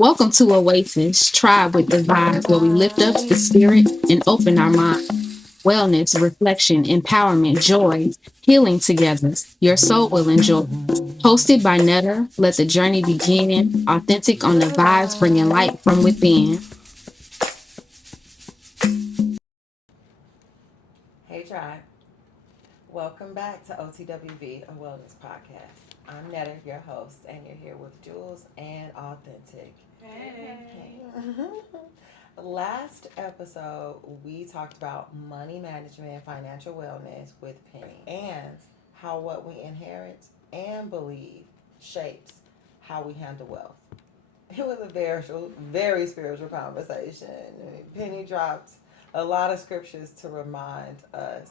Welcome to Oasis, Tribe with the Vibes, where we lift up the spirit and open our mind. Wellness, reflection, empowerment, joy, healing together. Your soul will enjoy. Hosted by Netta, let the journey begin. Authentic on the vibes, bringing light from within. Hey, Tribe. Welcome back to OTWV, a wellness podcast. I'm Netta, your host, and you're here with Jules and Authentic. Hey. Last episode, we talked about money management and financial wellness with Penny and how what we inherit and believe shapes how we handle wealth. It was a very spiritual conversation. Penny dropped a lot of scriptures to remind us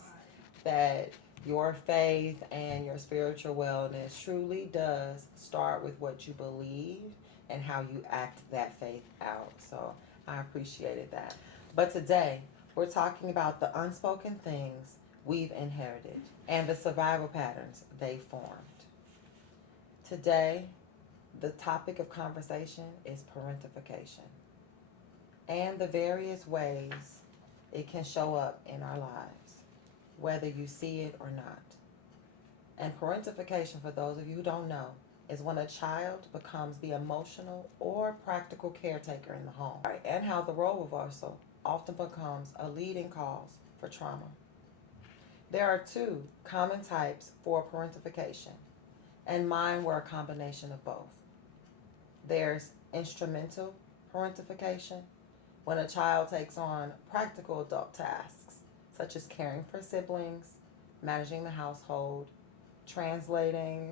that your faith and your spiritual wellness truly does start with what you believe and how you act that faith out. So I appreciated that. But today, we're talking about the unspoken things we've inherited and the survival patterns they formed. Today, the topic of conversation is parentification and the various ways it can show up in our lives, whether you see it or not. And parentification, for those of you who don't know, is when a child becomes the emotional or practical caretaker in the home, and how the role reversal often becomes a leading cause for trauma. There are two common types for parentification, and mine were a combination of both. There's instrumental parentification, when a child takes on practical adult tasks, such as caring for siblings, managing the household, translating,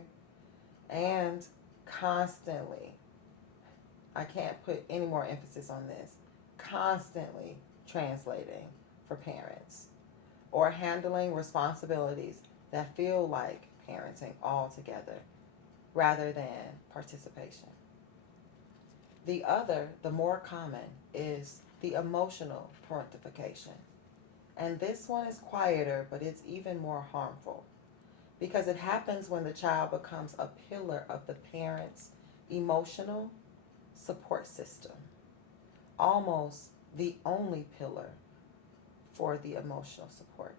and constantly, I can't put any more emphasis on this, constantly translating for parents, or handling responsibilities that feel like parenting altogether rather than participation. The other, the more common, is the emotional parentification. And this one is quieter, but it's even more harmful because it happens when the child becomes a pillar of the parent's emotional support system, almost the only pillar for the emotional support.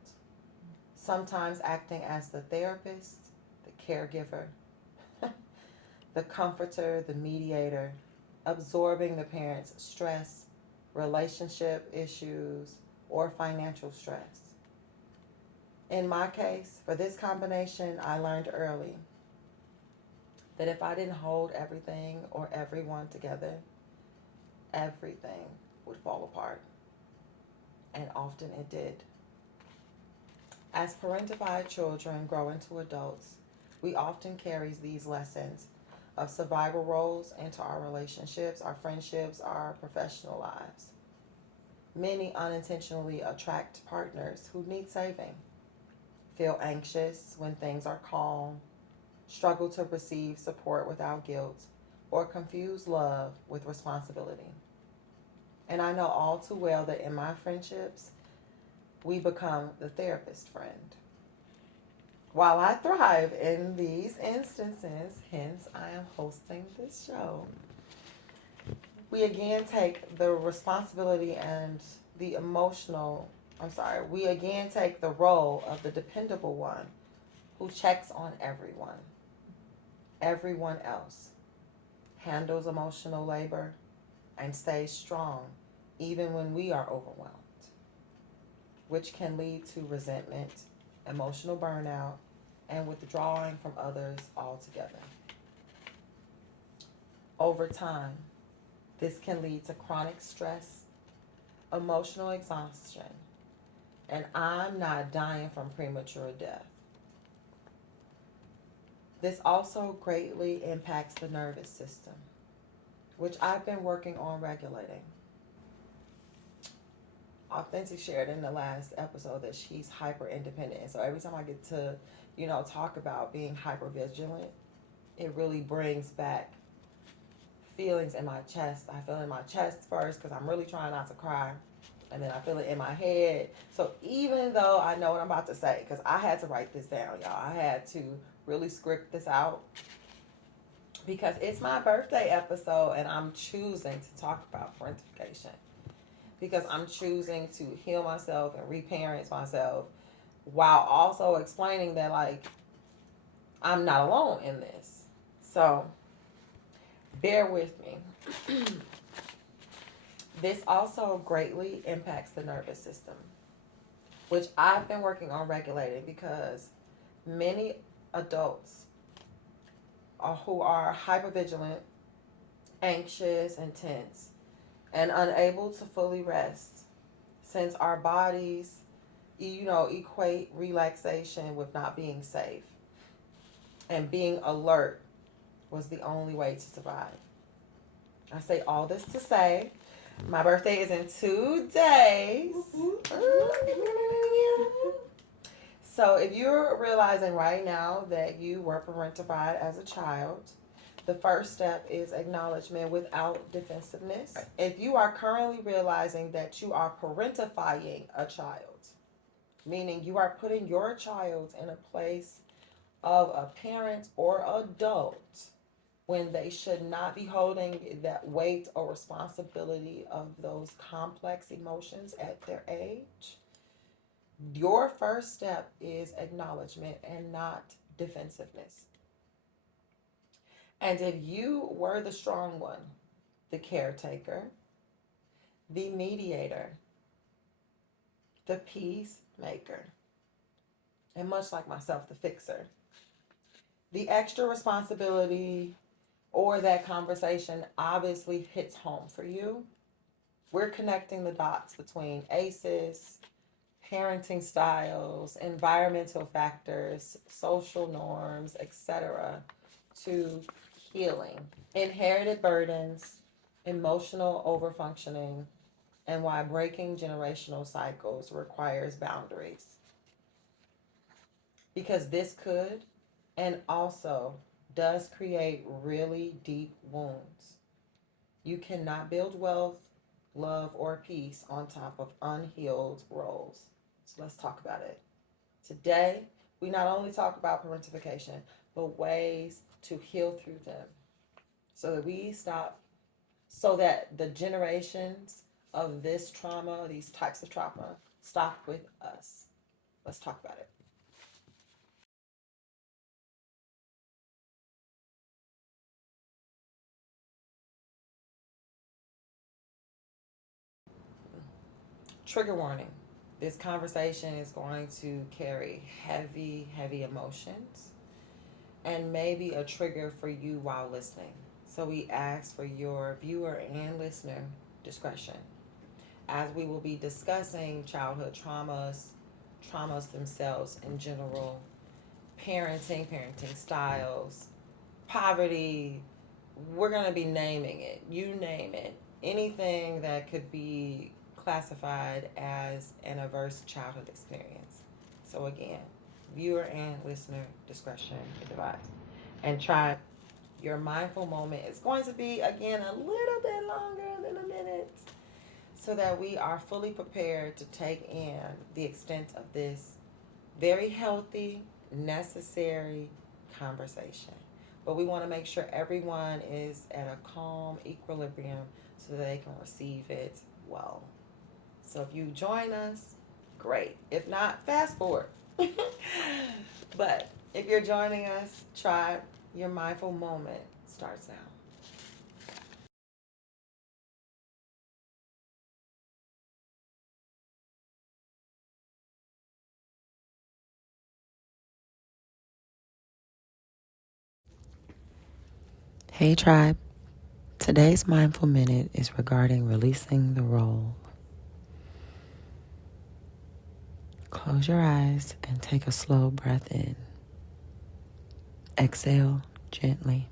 Sometimes acting as the therapist, the caregiver, the comforter, the mediator, absorbing the parent's stress, relationship issues, or financial stress. In my case, for this combination, I learned early that if I didn't hold everything or everyone together, everything would fall apart. And often it did. As parentified children grow into adults, we often carry these lessons of survival roles into our relationships, our friendships, our professional lives. Many unintentionally attract partners who need saving, feel anxious when things are calm, struggle to receive support without guilt, or confuse love with responsibility. And I know all too well that in my friendships, we become the therapist friend. While I thrive in these instances, hence I am hosting this show, we again take the responsibility and the emotional, we again take the role of the dependable one who checks on everyone. Everyone else handles emotional labor and stays strong even when we are overwhelmed, which can lead to resentment, emotional burnout, and withdrawing from others altogether. Over time, this can lead to chronic stress, emotional exhaustion, and I'm not dying from premature death. This also greatly impacts the nervous system, which I've been working on regulating. Authentic shared in the last episode that she's hyper independent. And so every time I get to, talk about being hyper vigilant, it really brings back feelings in my chest. I feel it in my chest first because I'm really trying not to cry. And then I feel it in my head. So even though I know what I'm about to say, because I had to write this down, y'all, I had to really script this out. because it's my birthday episode and I'm choosing to talk about parentification because I'm choosing to heal myself and reparent myself while also explaining that, like, I'm not alone in this. So bear with me. This also greatly impacts the nervous system, which I've been working on regulating because many adults who are hypervigilant, anxious, and tense, and unable to fully rest, since our bodies, equate relaxation with not being safe, and being alert was the only way to survive. I say all this to say my birthday is in 2 days. So if you're realizing right now that you were parentified as a child, the first step is acknowledgement without defensiveness. If you are currently realizing that you are parentifying a child, meaning you are putting your child in a place of a parent or adult when they should not be holding that weight or responsibility of those complex emotions at their age, your first step is acknowledgement and not defensiveness. And if you were the strong one, the caretaker, the mediator, the peacemaker, and much like myself, the fixer, the extra responsibility or that conversation obviously hits home for you. We're connecting the dots between ACEs, parenting styles, environmental factors, social norms, etc., to healing, inherited burdens, emotional overfunctioning, and why breaking generational cycles requires boundaries. Because this could and also does create really deep wounds. You cannot build wealth, love, or peace on top of unhealed roles. So let's talk about it. Today, we not only talk about parentification, but ways to heal through them so that the generations of this trauma, these types of trauma, stop with us. Let's talk about it. Trigger warning. This conversation is going to carry heavy, heavy emotions and maybe a trigger for you while listening. So we ask for your viewer and listener discretion as we will be discussing childhood traumas themselves in general, parenting styles, poverty. We're going to be naming it. You name it. Anything that could be classified as an adverse childhood experience. So again, viewer and listener discretion advised. And try your mindful moment is going to be again a little bit longer than a minute so that we are fully prepared to take in the extent of this very healthy, necessary conversation. But we want to make sure everyone is at a calm equilibrium so that they can receive it well. So if you join us, great. If not, fast forward. But if you're joining us, try your mindful moment starts now. Hey tribe, today's mindful minute is regarding releasing the role. Close your eyes and take a slow breath in. Exhale gently.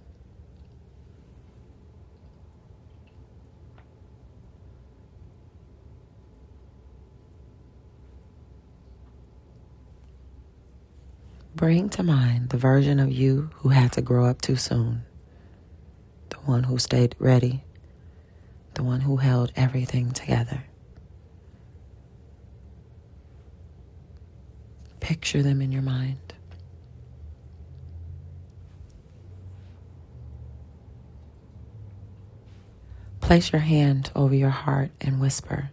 Bring to mind the version of you who had to grow up too soon. The one who stayed ready. The one who held everything together. Picture them in your mind. Place your hand over your heart and whisper,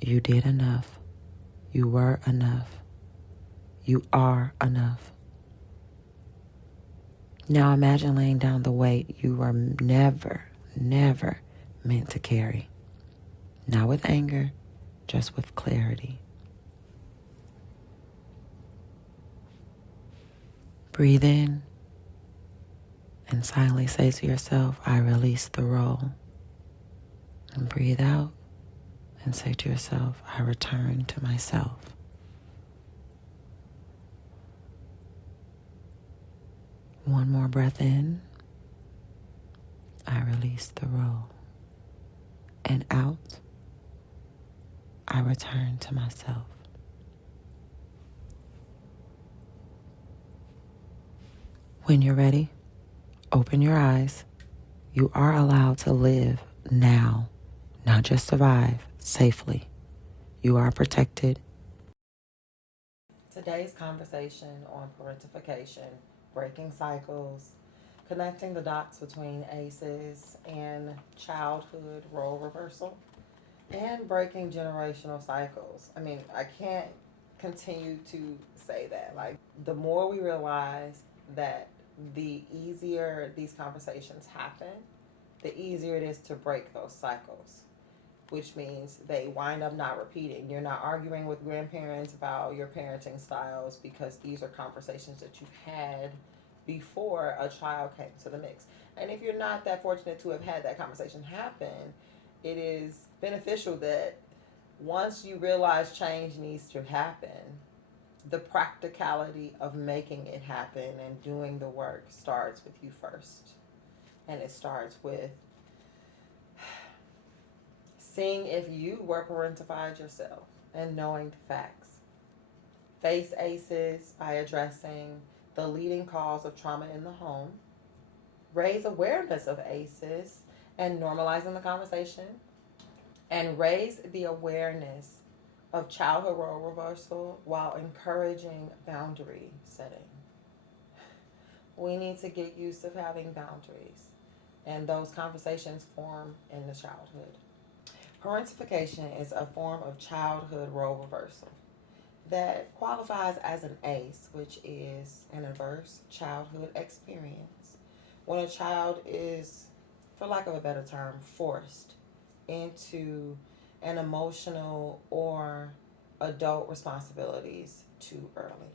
"You did enough. You were enough. You are enough." Now imagine laying down the weight you were never meant to carry. Not with anger, just with clarity. Breathe in and silently say to yourself, "I release the role." And breathe out and say to yourself, "I return to myself." One more breath in. I release the role. And out, I return to myself. When you're ready, open your eyes. You are allowed to live now, not just survive safely. You are protected. Today's conversation on parentification, breaking cycles, connecting the dots between ACEs and childhood role reversal, and breaking generational cycles. I mean, I can't continue to say that. Like, the more we realize that the easier these conversations happen, the easier it is to break those cycles, which means they wind up not repeating. You're not arguing with grandparents about your parenting styles because these are conversations that you've had before a child came to the mix. And if you're not that fortunate to have had that conversation happen, it is beneficial that once you realize change needs to happen, the practicality of making it happen and doing the work starts with you first. And it starts with seeing if you were parentified yourself and knowing the facts. Face ACEs by addressing the leading cause of trauma in the home. Raise awareness of ACEs and normalizing the conversation. And raise the awareness of childhood role reversal while encouraging boundary setting. We need to get used to having boundaries, and those conversations form in the childhood. Parentification is a form of childhood role reversal that qualifies as an ACE, which is an adverse childhood experience, when a child is, for lack of a better term, forced into an emotional or adult responsibilities too early.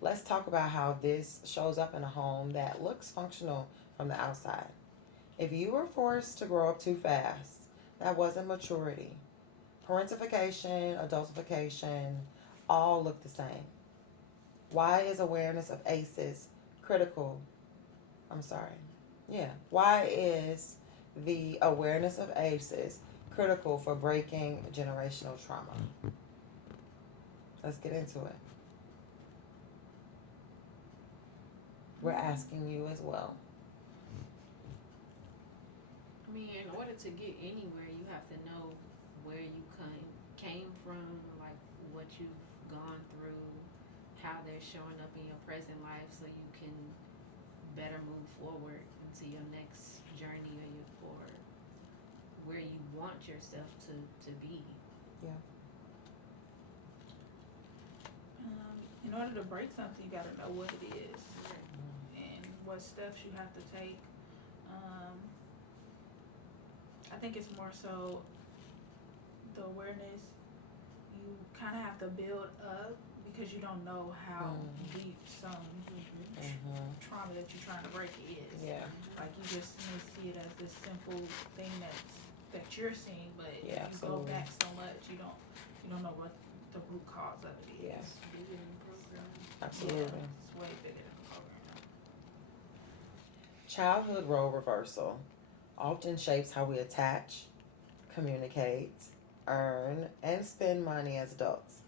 Let's talk about how this shows up in a home that looks functional from the outside. If you were forced to grow up too fast, that wasn't maturity. Parentification, adultification, all look the same. Why is awareness of ACEs critical? Why is the awareness of ACEs critical for breaking generational trauma? Let's get into it. We're asking you as well. I mean, in order to get anywhere, you have to know where you came from, like what you've gone through, how they're showing up in your present life, so you can better move forward into your next journey or where you want yourself to be. Yeah. In order to break something, you gotta know what it is and what steps you have to take. I think it's more so the awareness you kind of have to build up because you don't know how deep some trauma that you're trying to break is. Yeah. Like, you just may see it as this simple thing that you're seeing, but if you go back so much, you don't know what the root cause of it is. Yes. Absolutely. Absolutely. It's way bigger than the program. Childhood role reversal often shapes how we attach, communicate, earn, and spend money as adults.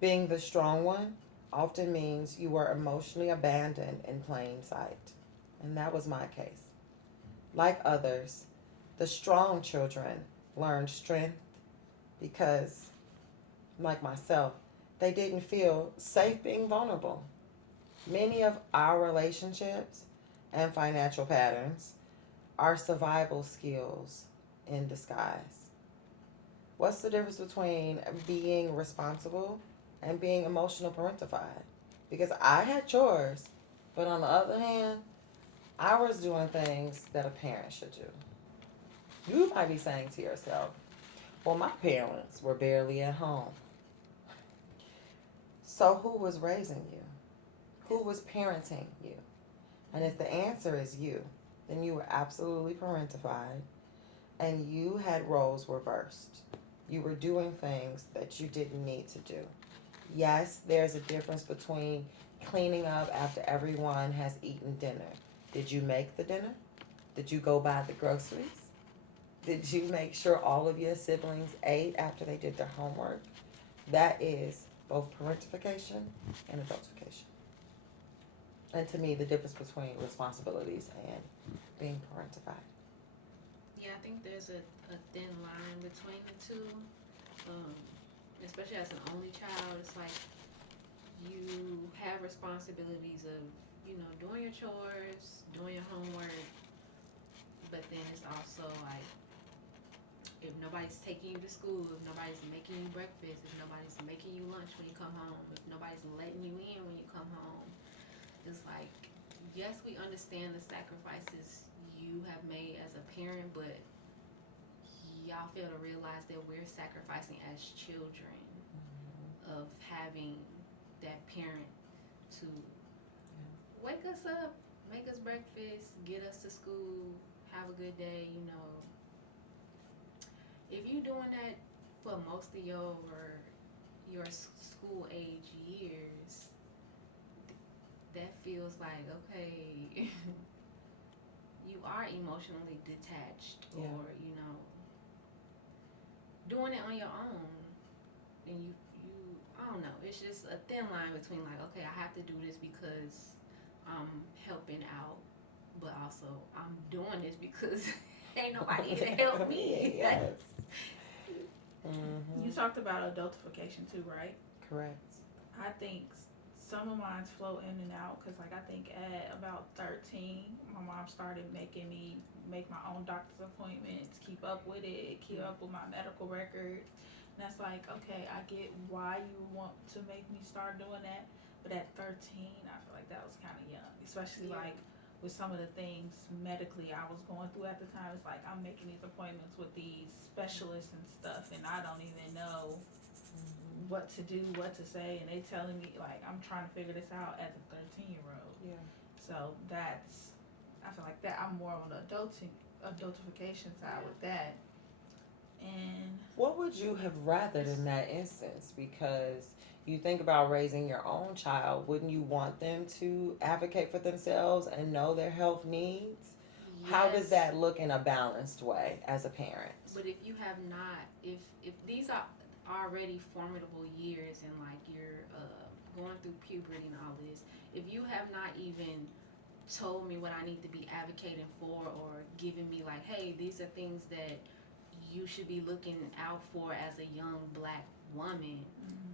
Being the strong one often means you were emotionally abandoned in plain sight. And that was my case. Like others, the strong children learned strength because, like myself, they didn't feel safe being vulnerable. Many of our relationships and financial patterns are survival skills in disguise. What's the difference between being responsible and being emotional parentified? Because I had chores, but on the other hand, I was doing things that a parent should do. You might be saying to yourself, well, my parents were barely at home. So who was raising you? Who was parenting you? And if the answer is you, then you were absolutely parentified and you had roles reversed. You were doing things that you didn't need to do. Yes, there's a difference between cleaning up after everyone has eaten dinner. Did you make the dinner? Did you go buy the groceries? Did you make sure all of your siblings ate after they did their homework? That is both parentification and adultification. And to me, the difference between responsibilities and being parentified. Yeah, I think there's a thin line between the two. Especially as an only child, it's like you have responsibilities of, doing your chores, doing your homework, but then it's also like if nobody's taking you to school, if nobody's making you breakfast, if nobody's making you lunch when you come home, if nobody's letting you in when you come home, it's like, yes, we understand the sacrifices you have made as a parent, but y'all fail to realize that we're sacrificing as children of having that parent to wake us up, make us breakfast, get us to school, have a good day, If you're doing that for most of your school age years, that feels like, okay, you are emotionally detached, Yeah. or doing it on your own, and you I don't know, it's just a thin line between like, okay, I have to do this because I'm helping out, but also I'm doing this because ain't nobody to help me. Yes. You talked about adultification too, right? Correct. I think some of mine flow in and out because, like, I think at about 13, my mom started making me make my own doctor's appointments, keep up with it, keep up with my medical records. And that's like, okay, I get why you want to make me start doing that, but at 13, I feel like that was kind of young, especially like with some of the things medically I was going through at the time. It's like I'm making these appointments with these specialists and stuff, and I don't even know what to do, what to say, and they telling me, like, I'm trying to figure this out as a 13-year-old. Yeah. So that's, I feel like that I'm more on the adultification side with that. And what would you have rathered in that instance? Because you think about raising your own child, wouldn't you want them to advocate for themselves and know their health needs? Yes. How does that look in a balanced way as a parent? But if you have not, if these are already formidable years and like you're going through puberty and all this, if you have not even told me what I need to be advocating for, or giving me like, hey, these are things that you should be looking out for as a young black woman.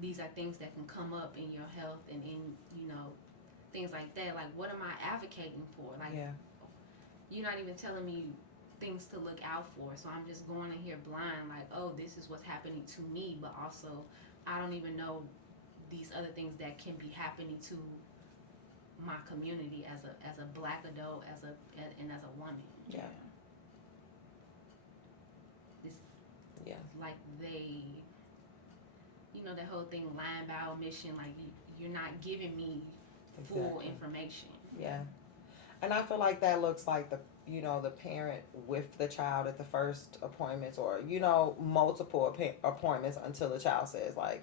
These are things that can come up in your health and in, things like that. Like, what am I advocating for? Like, you're not even telling me things to look out for. So I'm just going in here blind, like, oh, this is what's happening to me, but also I don't even know these other things that can be happening to my community as a black adult, and as a woman. Yeah. Like they, that whole thing, lying by omission, like you're not giving me full information. Yeah. And I feel like that looks like the parent with the child at the first appointments, or, multiple appointments until the child says, like,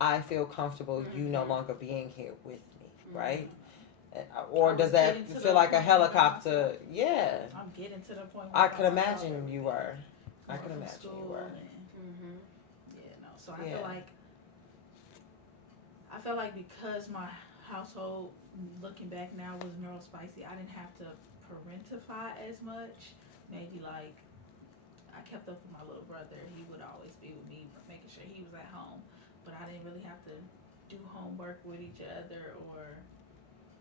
I feel comfortable you no longer being here with me, right? Or does that feel like a helicopter? Yeah. I'm getting to the point I could imagine you were. I could imagine you were. So I feel like because my household, looking back now, was neurospicy, I didn't have to parentify as much. Maybe like I kept up with my little brother. He would always be with me, making sure he was at home. But I didn't really have to do homework with each other or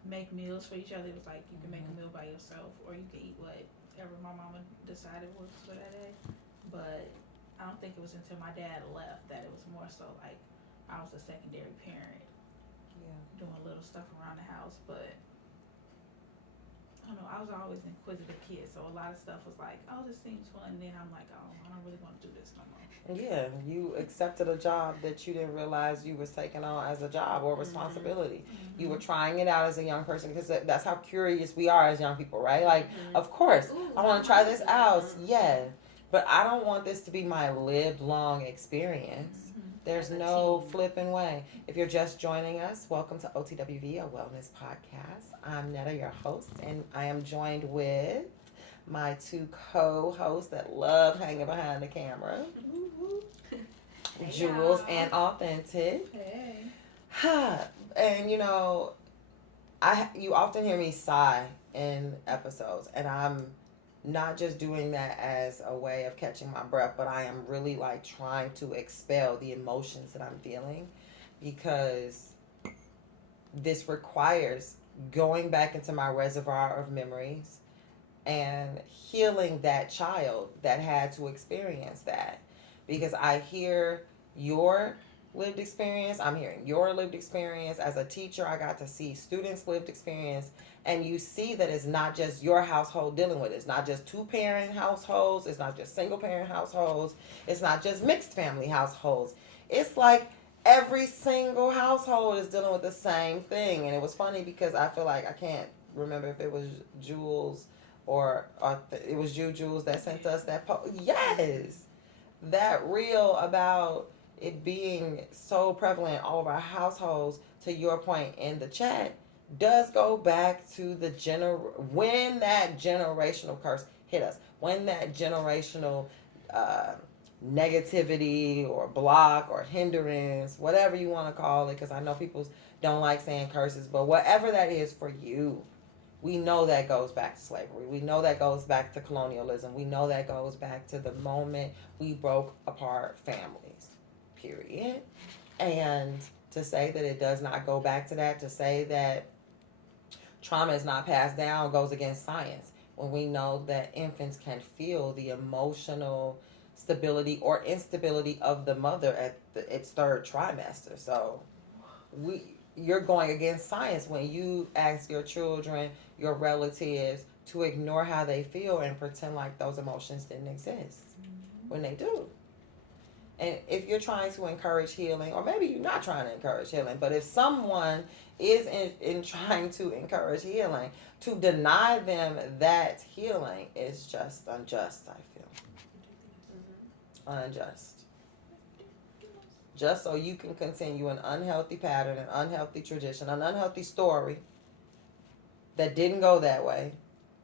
make meals for each other. It was like you can make a meal by yourself, or you can eat whatever my mama decided was for that day. But I don't think it was until my dad left that it was more so like I was a secondary parent doing little stuff around the house. But I don't know, I was always an inquisitive kid, so a lot of stuff was like, oh, this seems fun. And then I'm like, oh, I don't really want to do this no more. Yeah, you accepted a job that you didn't realize you was taking on as a job or responsibility. Mm-hmm. You were trying it out as a young person because that's how curious we are as young people, right? Like, of course, I want to try this out. Yeah, but I don't want this to be my lived long experience. There's no flipping way. If you're just joining us, welcome to OTWV, a wellness podcast. I'm Netta, your host, and I am joined with my two co-hosts that love hanging behind the camera, Hey, Jules y'all. and Authentic. Hey. And you often hear me sigh in episodes, and I'm not just doing that as a way of catching my breath, but I am really like trying to expel the emotions that I'm feeling, because this requires going back into my reservoir of memories and healing that child that had to experience that. Because I hear your lived experience, I'm hearing your lived experience. As a teacher, I got to see students' lived experience, and you see that it's not just your household dealing with it. It's not just two-parent households, it's not just single-parent households, it's not just mixed family households. It's like every single household is dealing with the same thing. And it was funny because I feel like I can't remember if it was Jules or it was you, Jules, that sent us that post. Yes, that reel about it being so prevalent all of our households. To your point in the chat, does go back to the when that generational curse hit us, when that generational negativity or block or hindrance, whatever you want to call it, because I know people don't like saying curses, but whatever that is for you, we know that goes back to slavery. We know that goes back to colonialism. We know that goes back to the moment we broke apart families, period. And to say that it does not go back to that, to say that trauma is not passed down, goes against science. When we know that infants can feel the emotional stability or instability of the mother at its third trimester. So you're going against science when you ask your children, your relatives, to ignore how they feel and pretend like those emotions didn't exist when they do. And if you're trying to encourage healing, or maybe you're not trying to encourage healing, but if someone is in trying to encourage healing, to deny them that healing is just unjust, I feel. Unjust. Just so you can continue an unhealthy pattern, an unhealthy tradition, an unhealthy story that didn't go that way.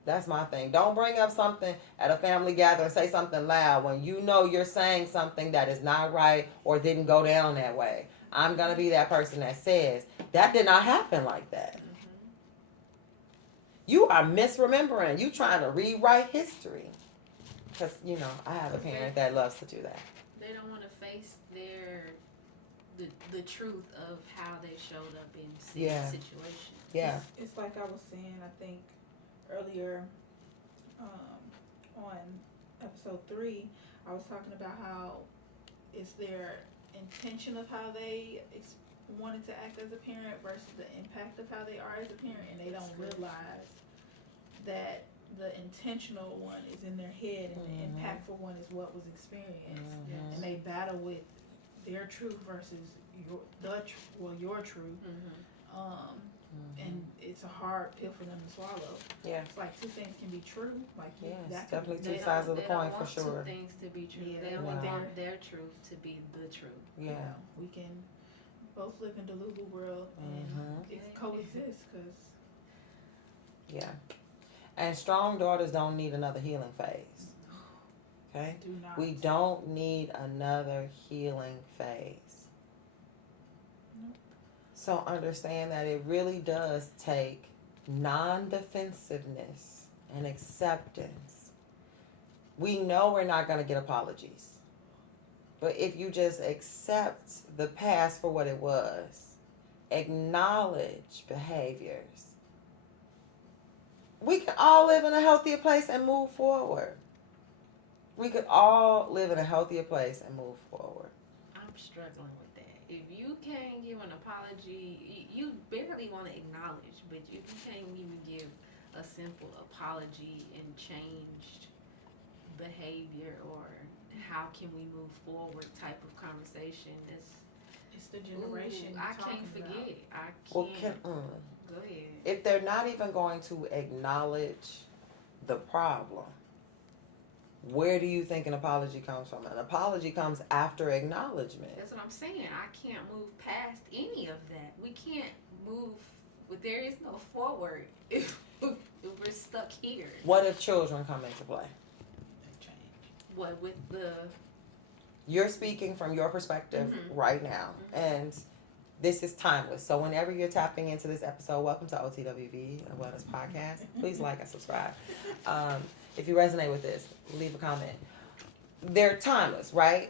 That's my thing. Don't bring up something at a family gathering, say something loud when you know you're saying something that is not right or didn't go down that way. I'm going to be that person that says, that did not happen like that. You are misremembering. You trying to rewrite history. Because, I have a parent that loves to do that. They don't want to face the truth of how they showed up in situations. Yeah. It's like I was saying, I think, earlier on episode 3, I was talking about how it's their intention of how they wanted to act as a parent versus the impact of how they are as a parent, and they don't realize that the intentional one is in their head and the impactful one is what was experienced. And they battle with their truth versus your truth. And it's a hard pill for them to swallow. Yeah. It's like two things can be true. Like it's definitely two sides of the coin for sure. They don't want two things to be true. Yeah, they want their truth to be the truth. Yeah. We can both live in the Delulu world and it coexist because. Yeah. And strong daughters don't need another healing phase. Okay? Do not. We don't need another healing phase. So understand that it really does take non-defensiveness and acceptance. We know we're not going to get apologies. But if you just accept the past for what it was, acknowledge behaviors, we can all live in a healthier place and move forward. we could all live in a healthier place and move forward. I'm struggling with that. If you can't give an apology, you barely want to acknowledge, but if you can't even give a simple apology and changed behavior or how can we move forward type of conversation, It's the generation. I talking can't forget. about. Well, Go ahead. if they're not even going to acknowledge the problem, where do you think an apology comes from? An apology comes after acknowledgement. That's what I'm saying. I can't move past any of that. We can't move. But there is no forward if we're stuck here. What if children come into play? They change. What with the You're speaking from your perspective right now, and this is timeless. So whenever you're tapping into this episode, welcome to OTWV, a wellness podcast. Please like and subscribe. If you resonate with this, leave a comment. They're timeless, right?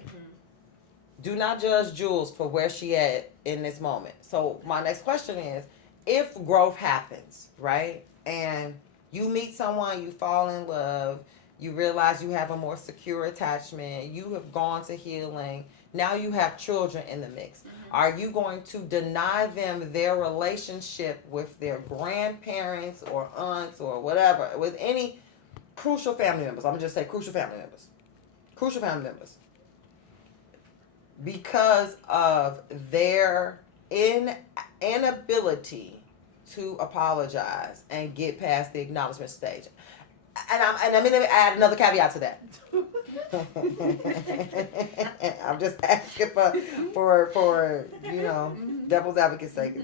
Do not judge Jules for where she at in this moment. So my next question is, if growth happens, right, and you meet someone, you fall in love, you realize you have a more secure attachment, you have gone to healing, now you have children in the mix. Are you going to deny them their relationship with their grandparents or aunts or whatever, with any crucial family members? I'm going to just say crucial family members. Crucial family members. Because of their inability to apologize and get past the acknowledgement stage. And I'm going to add another caveat to that. I'm just asking for devil's advocate's sake.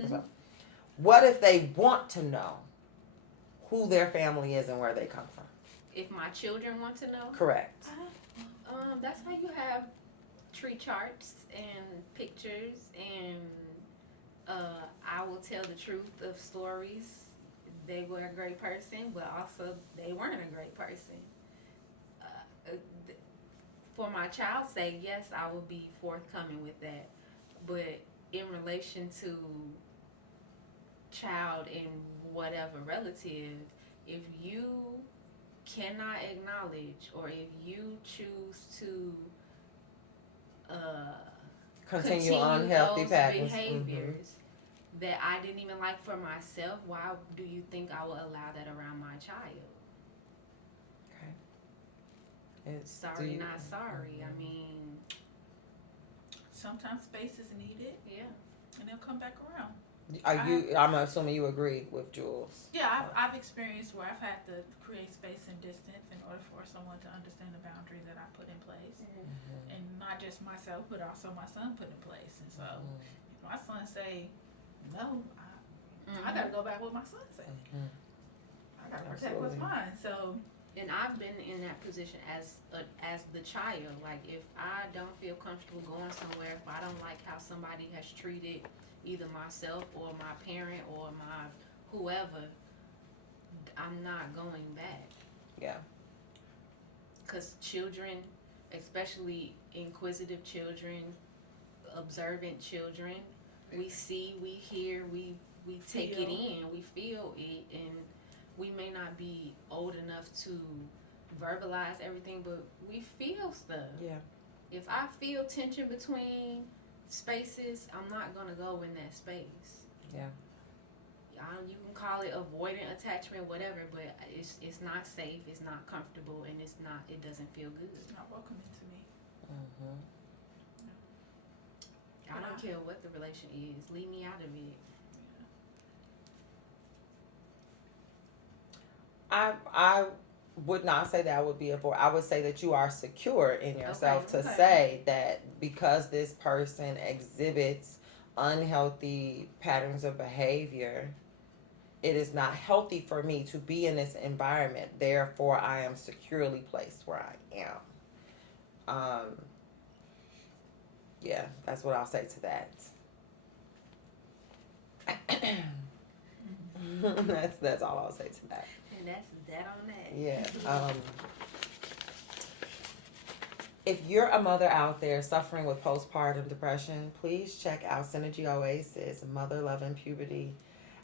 What if they want to know who their family is and where they come from? if my children want to know, Correct. that's why you have tree charts and pictures and I will tell the truth of stories. They were a great person, but also they weren't a great person. For my child's sake, yes, I will be forthcoming with that. But in relation to child and whatever relative, if you cannot acknowledge or if you choose to Continue unhealthy those patterns. behaviors that I didn't even like for myself, why do you think I will allow that around my child? Sorry, not sorry. I mean, sometimes space is needed, yeah. and they'll come back around. I'm assuming you agree with Jules. Yeah, I've experienced where I've had to create space and distance in order for someone to understand the boundary that I put in place, and not just myself, but also my son put in place. And so, if my son say no, I gotta go back with my son say. I gotta protect what's mine. So. And I've been in that position as the child. Like, if I don't feel comfortable going somewhere, if I don't like how somebody has treated either myself or my parent or my whoever, I'm not going back. Yeah. Because children, especially inquisitive children, observant children, we see, we hear, we take it in, we feel it, and we may not be old enough to verbalize everything, but we feel stuff. Yeah. If I feel tension between spaces, I'm not gonna go in that space. Yeah. You can call it avoidant attachment, whatever, but it's not safe, it's not comfortable, and it doesn't feel good. It's not welcoming to me. I don't care what the relation is. Leave me out of it. I would not say that I would be avoid. I would say that you are secure in yourself to Okay. say that because this person exhibits unhealthy patterns of behavior, it is not healthy for me to be in this environment. Therefore, I am securely placed where I am. Yeah, that's what I'll say to that. That's all I'll say to that. And that's that on that. Yeah. If you're a mother out there suffering with postpartum depression, please check out Synergy Oasis Mother Loving Puberty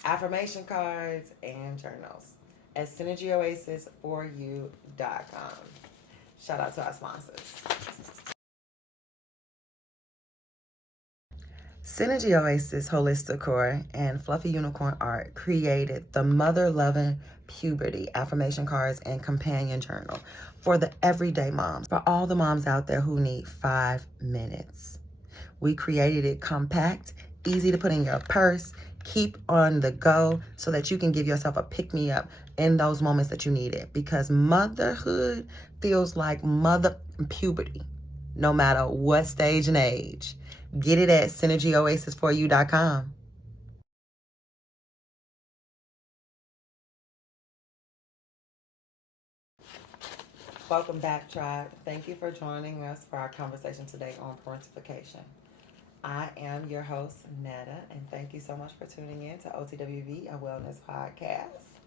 affirmation cards and journals at synergyoasis4u.com. Shout out to our sponsors. Synergy Oasis Holistic Core and Fluffy Unicorn Art created the Mother Loving Puberty affirmation cards and companion journal for the everyday moms, for all the moms out there who need 5 minutes. We created it compact, easy to put in your purse, keep on the go so that you can give yourself a pick-me-up in those moments that you need it, because motherhood feels like mother puberty, no matter what stage and age. Get it at synergyoasisforyou.com. Welcome back, tribe. Thank you for joining us for our conversation today on parentification. I am your host, Netta, and thank you so much for tuning in to OTWV, a wellness podcast.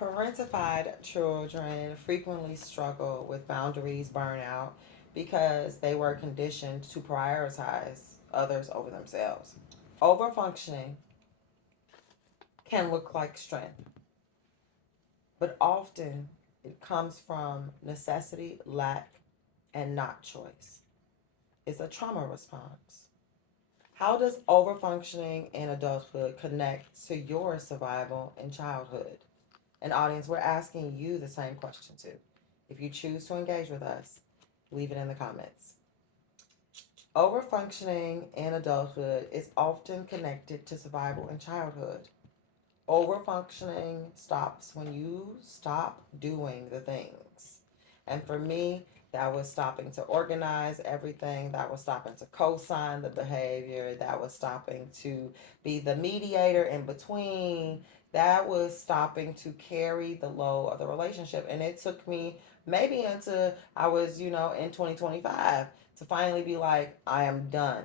Parentified children frequently struggle with boundaries burnout because they were conditioned to prioritize others over themselves. Overfunctioning can look like strength, but often it comes from necessity, lack, and not choice. It's a trauma response. How does overfunctioning in adulthood connect to your survival in childhood? And audience, we're asking you the same question too. If you choose to engage with us, leave it in the comments. Overfunctioning in adulthood is often connected to survival in childhood. Overfunctioning stops when you stop doing the things. And for me, that was stopping to organize everything. That was stopping to co-sign the behavior. That was stopping to be the mediator in between. That was stopping to carry the load of the relationship. And it took me maybe until I was, in 2025 to finally be like, I am done.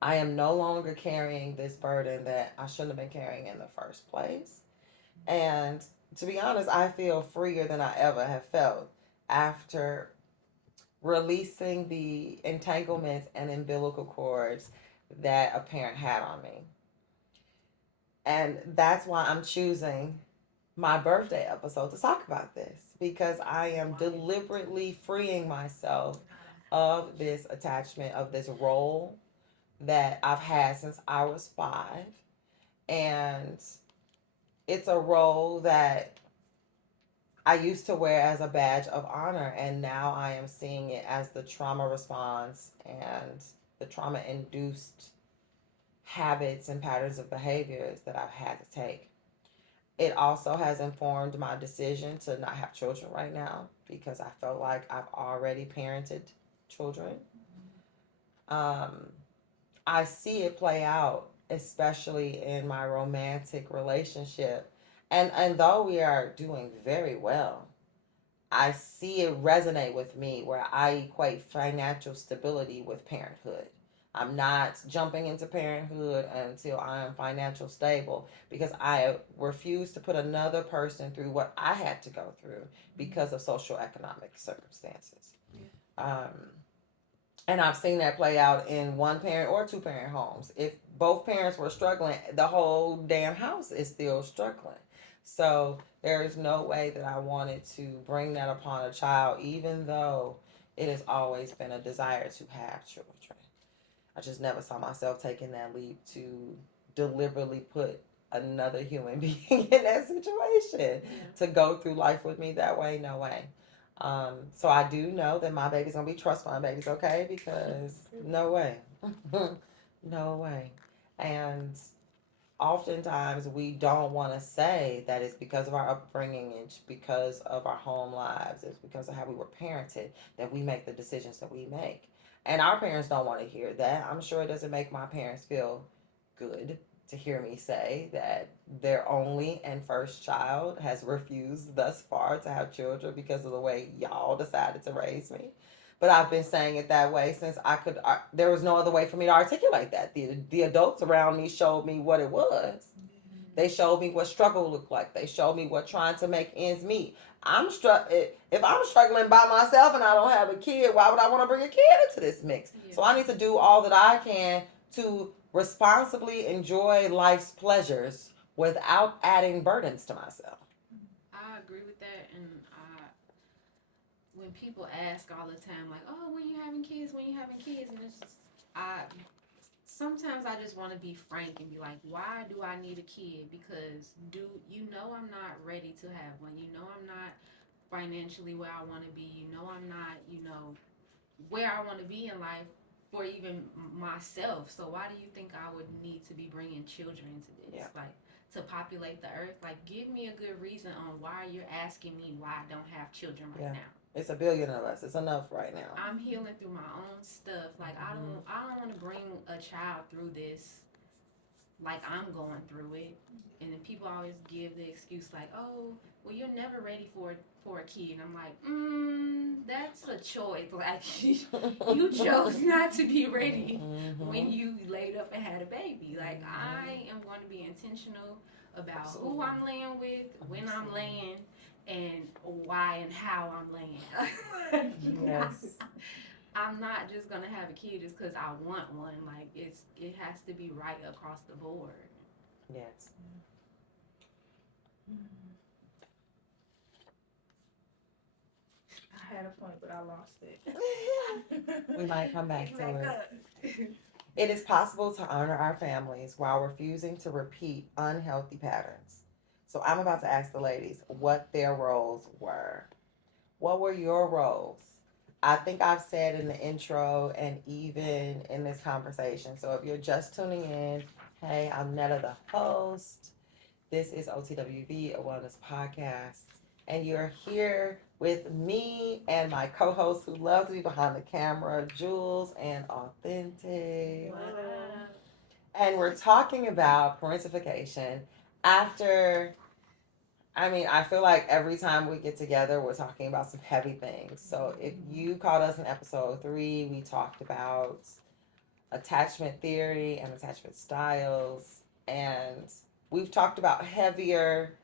I am no longer carrying this burden that I shouldn't have been carrying in the first place. And to be honest, I feel freer than I ever have felt after releasing the entanglements and umbilical cords that a parent had on me. And that's why I'm choosing my birthday episode to talk about this, because I am deliberately freeing myself of this attachment, of this role that I've had since I was 5. And it's a role that I used to wear as a badge of honor, and now I am seeing it as the trauma response and the trauma induced habits and patterns of behaviors that I've had to take. It also has informed my decision to not have children right now, because I felt like I've already parented children. I see it play out, especially in my romantic relationship. And though we are doing very well, I see it resonate with me where I equate financial stability with parenthood. I'm not jumping into parenthood until I am financial stable, because I refuse to put another person through what I had to go through because of social economic circumstances. And I've seen that play out in one parent or two parent homes. If both parents were struggling, the whole damn house is still struggling. So there is no way that I wanted to bring that upon a child, even though it has always been a desire to have children. I just never saw myself taking that leap to deliberately put another human being in that situation to go through life with me that way. No way. So I do know that my baby's gonna be trust fund babies, okay? Because no way, no way. And oftentimes we don't want to say that it's because of our upbringing, it's because of our home lives, it's because of how we were parented that we make the decisions that we make. And our parents don't want to hear that. I'm sure it doesn't make my parents feel good to hear me say that their only and first child has refused thus far to have children because of the way y'all decided to raise me. But I've been saying it that way since there was no other way for me to articulate that. The adults around me showed me what it was. They showed me what struggle looked like. They showed me what trying to make ends meet. If I'm struggling by myself and I don't have a kid, why would I want to bring a kid into this mix? Yeah. So I need to do all that I can to responsibly enjoy life's pleasures without adding burdens to myself. I agree with that, and when people ask all the time, like, "Oh, when you having kids? When you having kids?" and it's just, I sometimes I just want to be frank and be like, "Why do I need a kid? Because do you know I'm not ready to have one? You know I'm not financially where I want to be. You know I'm not, where I want to be in life for even myself. So why do you think I would need to be bringing children into this? Yeah. Like to populate the earth? Like give me a good reason on why you're asking me why I don't have children right now. It's a billion of us. It's enough right now. I'm healing through my own stuff. Like I don't want to bring a child through this like I'm going through it. And then people always give the excuse like, "Oh, well, you're never ready for a kid." And I'm like, that's a choice. Like you chose not to be ready when you laid up and had a baby. Like I am going to be intentional about who I'm laying with, when I'm laying, and why and how I'm laying. Yes. I'm not just gonna have a kid just because I want one. Like it has to be right across the board. Yes. I had a point, but I lost it. We might come back to it. It is possible to honor our families while refusing to repeat unhealthy patterns. So I'm about to ask the ladies what their roles were. What were your roles? I think I've said in the intro and even in this conversation. So if you're just tuning in, hey, I'm Netta, the host. This is OTWV, a wellness podcast. And you're here with me and my co-host who loves to be behind the camera, Jules and Authentic. Wow. And we're talking about parentification after, I feel like every time we get together, we're talking about some heavy things. So if you caught us in episode 3, we talked about attachment theory and attachment styles. And we've talked about heavier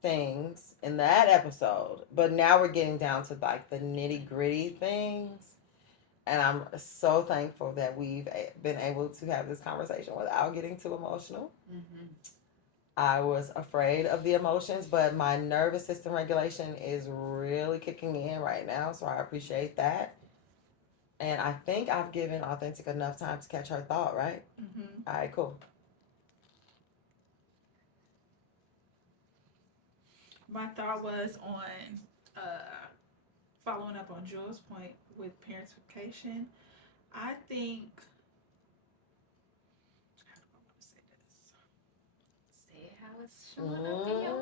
things in that episode. But now we're getting down to like the nitty gritty things. And I'm so thankful that we've been able to have this conversation without getting too emotional. Mm-hmm. I was afraid of the emotions, but my nervous system regulation is really kicking in right now, so I appreciate that. And I think I've given Authentic enough time to catch her thought, right? Mm-hmm. All right, cool. My thought was on following up on Joel's point with parentification. I think, how do I want to say this? Say it how it's showing up in your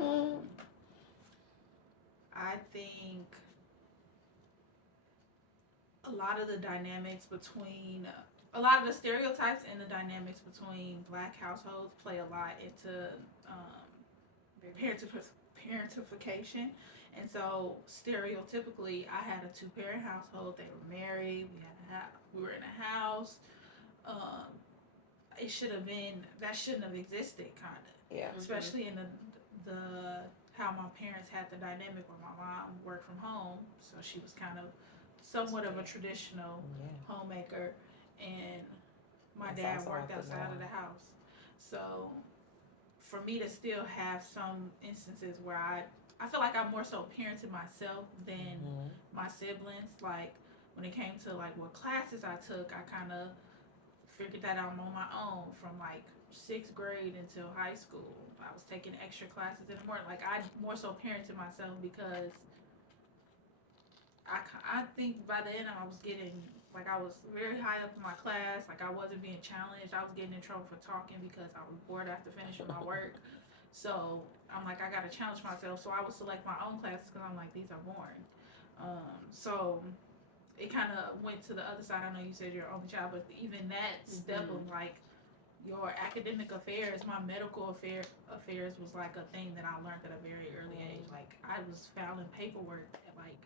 mind. I think a lot of the dynamics between, a lot of the stereotypes and the dynamics between Black households play a lot into parentification. And so stereotypically, I had a 2-parent household. They were married. We were in a house. It should have been, that shouldn't have existed, kind of. Yeah. Especially in the how my parents had the dynamic where my mom worked from home, so she was kind of somewhat of a traditional homemaker, and my dad worked outside of the house. So for me to still have some instances where I feel like I more so parented myself than my siblings. Like when it came to like what classes I took, I kind of figured that out on my own from like 6th grade until high school. I was taking extra classes in the morning. Like I more so parented myself because I think by the end I was getting, like I was very high up in my class. Like I wasn't being challenged. I was getting in trouble for talking because I was bored after finishing my work. So I'm like, I gotta challenge myself. So I would select my own classes because I'm like, these are boring. So it kind of went to the other side. I know you said you're only child, but even that step of like your academic affairs, my medical affairs was like a thing that I learned at a very early age. Like I was filing paperwork at like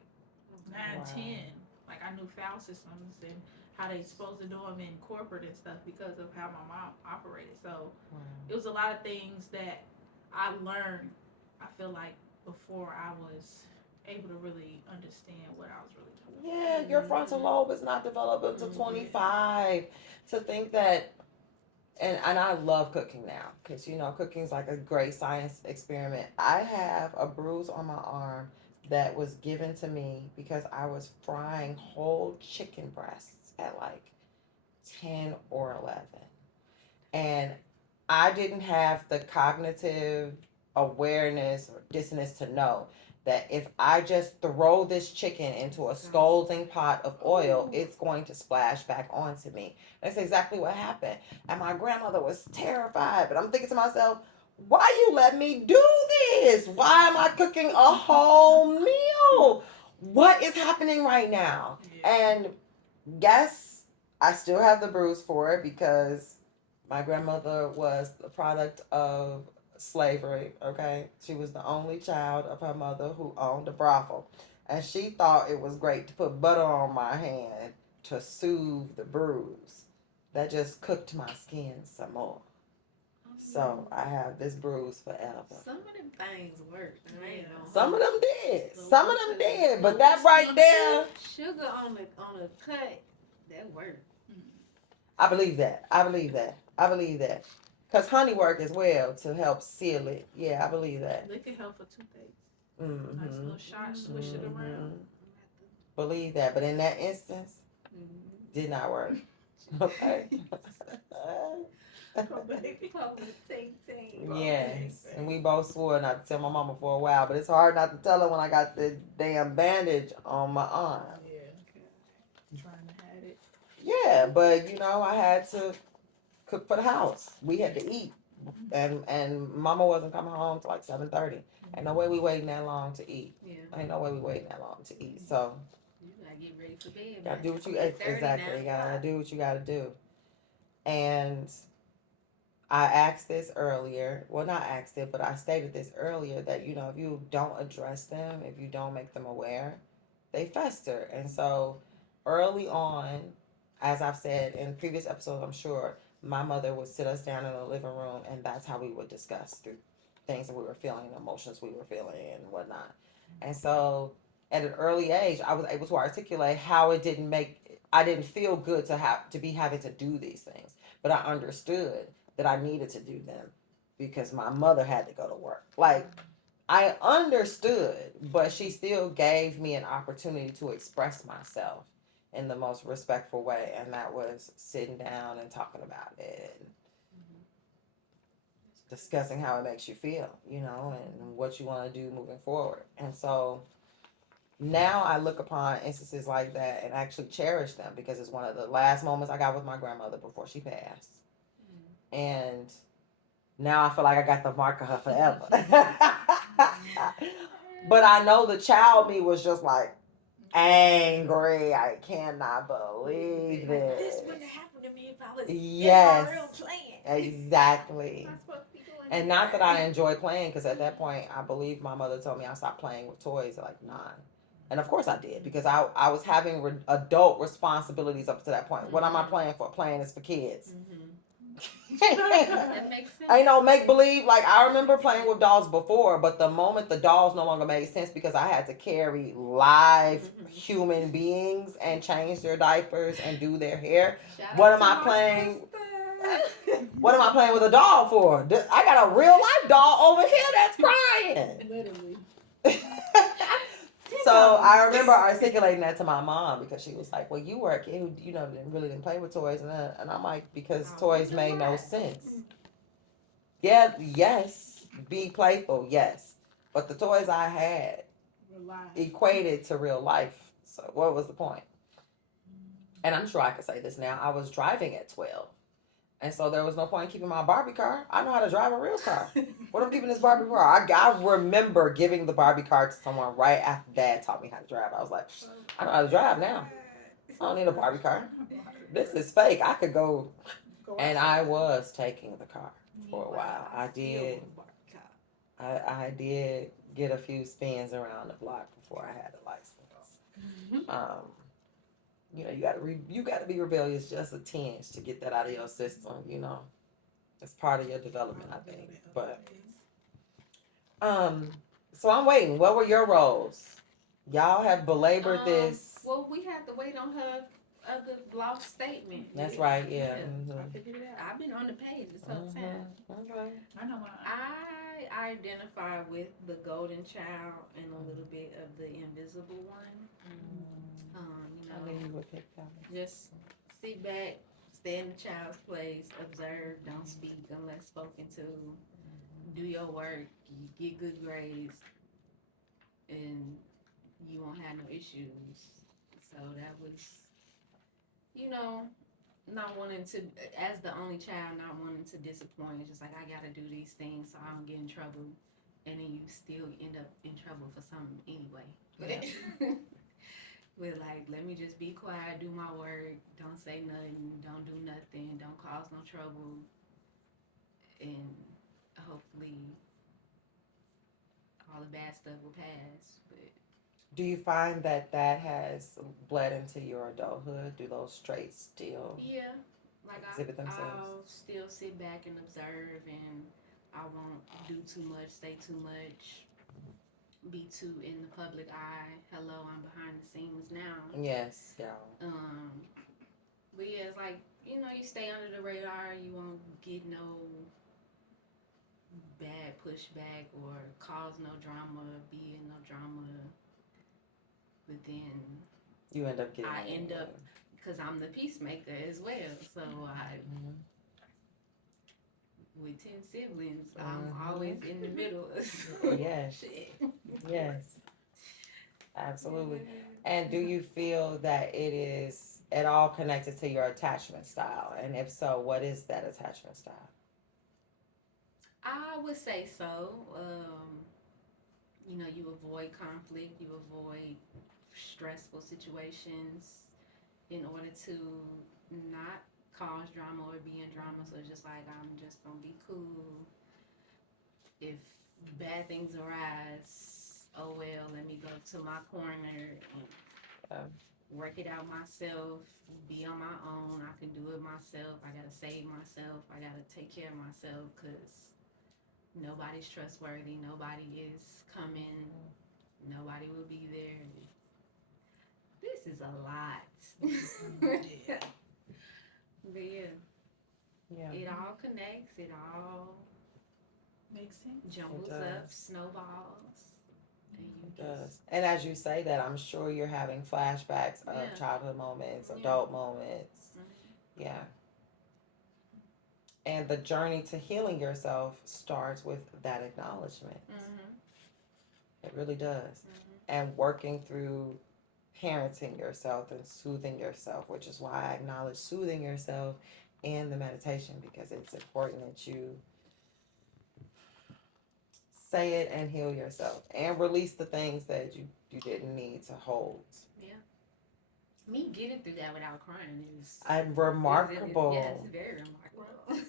9, 10. Like I knew file systems and how they supposed to do them in corporate and stuff because of how my mom operated. So it was a lot of things that I learned, I feel like, before I was able to really understand what I was really doing. Yeah, your frontal lobe is not developed until 25. To think that, and I love cooking now because, you know, cooking is like a great science experiment. I have a bruise on my arm that was given to me because I was frying whole chicken breasts at like 10 or 11. And I didn't have the cognitive awareness or dissonance to know that if I just throw this chicken into a scalding pot of oil, it's going to splash back onto me. That's exactly what happened. And my grandmother was terrified. But I'm thinking to myself, why you let me do this? Why am I cooking a whole meal? What is happening right now? And yes, I still have the bruise for it because my grandmother was the product of slavery, okay? She was the only child of her mother who owned a brothel. And she thought it was great to put butter on my hand to soothe the bruise. That just cooked my skin some more. So I have this bruise forever. Some of them things work. Some of them did. Some of them did. But that right there. Sugar on a cut, that worked. I believe that. I believe that. I believe that. Because honey work as well to help seal it. Yeah, I believe that. Liquor help for toothaches. Mm-hmm. Nice little shot, swish it around. Believe that. But in that instance, did not work. Okay. Oh, baby. Yes. And we both swore not to tell my mama for a while. But it's hard not to tell her when I got the damn bandage on my arm. Yeah. Trying to hide it. Yeah, but you know, I had to cook for the house. We had to eat, and Mama wasn't coming home till like 7:30. Ain't no way we waiting that long to eat. Yeah. Ain't no way we waiting that long to eat. So you gotta get ready for bed. gotta do what you exactly. You gotta do what you gotta do. And I asked this earlier. Well, not asked it, but I stated this earlier that you know if you don't address them, if you don't make them aware, they fester. And so early on, as I've said in previous episodes, I'm sure my mother would sit us down in the living room, and that's how we would discuss through things that we were feeling, emotions we were feeling, and whatnot. And so, at an early age, I was able to articulate how it didn't make. I didn't feel good to be having to do these things, but I understood that I needed to do them because my mother had to go to work. Like I understood, but she still gave me an opportunity to express myself in the most respectful way, and that was sitting down and talking about it and discussing how it makes you feel, you know, and what you want to do moving forward. And so now I look upon instances like that and actually cherish them because it's one of the last moments I got with my grandmother before she passed. And now I feel like I got the mark of her forever. But I know the child me was just like, angry. I cannot believe this. This wouldn't have happened to me if I was yes, in my real plan. Exactly. And not that I enjoy playing, because at that point, I believe my mother told me I stopped playing with toys at like 9. And of course I did, because I was having adult responsibilities up to that point. What am I playing for? Playing is for kids. That makes sense. I know, make believe. Like I remember playing with dolls before, but the moment the dolls no longer made sense because I had to carry live human beings and change their diapers and do their hair. What am I playing? What am I playing with a doll for? I got a real life doll over here that's crying. Literally. So I remember articulating that to my mom because she was like, well, you were a kid who, you know, didn't play with toys. And I'm like, because toys made no sense. Yeah, yes. Be playful, yes. But the toys I had equated to real life. So what was the point? And I'm sure I could say this now. I was driving at 12. And so there was no point in keeping my Barbie car. I know how to drive a real car. What am I keeping this Barbie car? I remember giving the Barbie car to someone right after Dad taught me how to drive. I was like, I know how to drive now. I don't need a Barbie car. This is fake. I could go. And I was taking the car for a while. I did. I did get a few spins around the block before I had a license. You know, you gotta be rebellious just a tinge to get that out of your system. You know, it's part of your development, I think. But so I'm waiting. What were your roles? Y'all have belabored this. Well, we had to wait on her of the law statement. That's right. Yeah. I figured it out. I've been on the page this whole time. Okay. I know I identify with the golden child and a little bit of the invisible one. I knew you would pick that one. Just sit back, stay in the child's place, observe, don't speak unless spoken to, do your work, you get good grades, and you won't have no issues. So that was, not wanting to, as the only child, not wanting to disappoint. It's just like, I gotta do these things so I don't get in trouble. And then you still end up in trouble for something anyway. Yeah. But like, let me just be quiet, do my work, don't say nothing, don't do nothing, don't cause no trouble. And hopefully all the bad stuff will pass. But Do you find that has bled into your adulthood? Do those traits still yeah, like exhibit themselves? I'll still sit back and observe, and I won't do too much, say too much, be too in the public eye. Hello, I'm behind the scenes now. Yes, yeah. But yeah, it's like, you stay under the radar. You won't get no bad pushback or cause no drama, be in no drama. But then You end up getting. I end up, because I'm the peacemaker as well. So with 10 siblings, I'm always in the middle. Yes. Shit. Yes. Absolutely. And do you feel that it is at all connected to your attachment style? And if so, what is that attachment style? I would say so. You avoid conflict, you avoid stressful situations in order to not cause drama or be in drama. So it's just like, I'm just gonna be cool. If bad things arise, oh well, let me go to my corner and work it out myself, be on my own. I can do it myself. I gotta save myself. I gotta take care of myself, because nobody's trustworthy. Nobody is coming. Nobody will be there. This is a lot. Yeah. But yeah, Yeah. it all connects. It all Makes sense. jumbles It up, does. snowballs. And you It does. And as you say that, I'm sure you're having flashbacks of Yeah. childhood moments, Yeah. adult moments. Yeah. And the journey to healing yourself starts with that acknowledgement. It really does. And working through parenting yourself and soothing yourself, which is why I acknowledge soothing yourself in the meditation, because it's important that you say it and heal yourself and release the things that you didn't need to hold. Yeah. Me getting through that without crying is Remarkable. Yeah, it's very remarkable.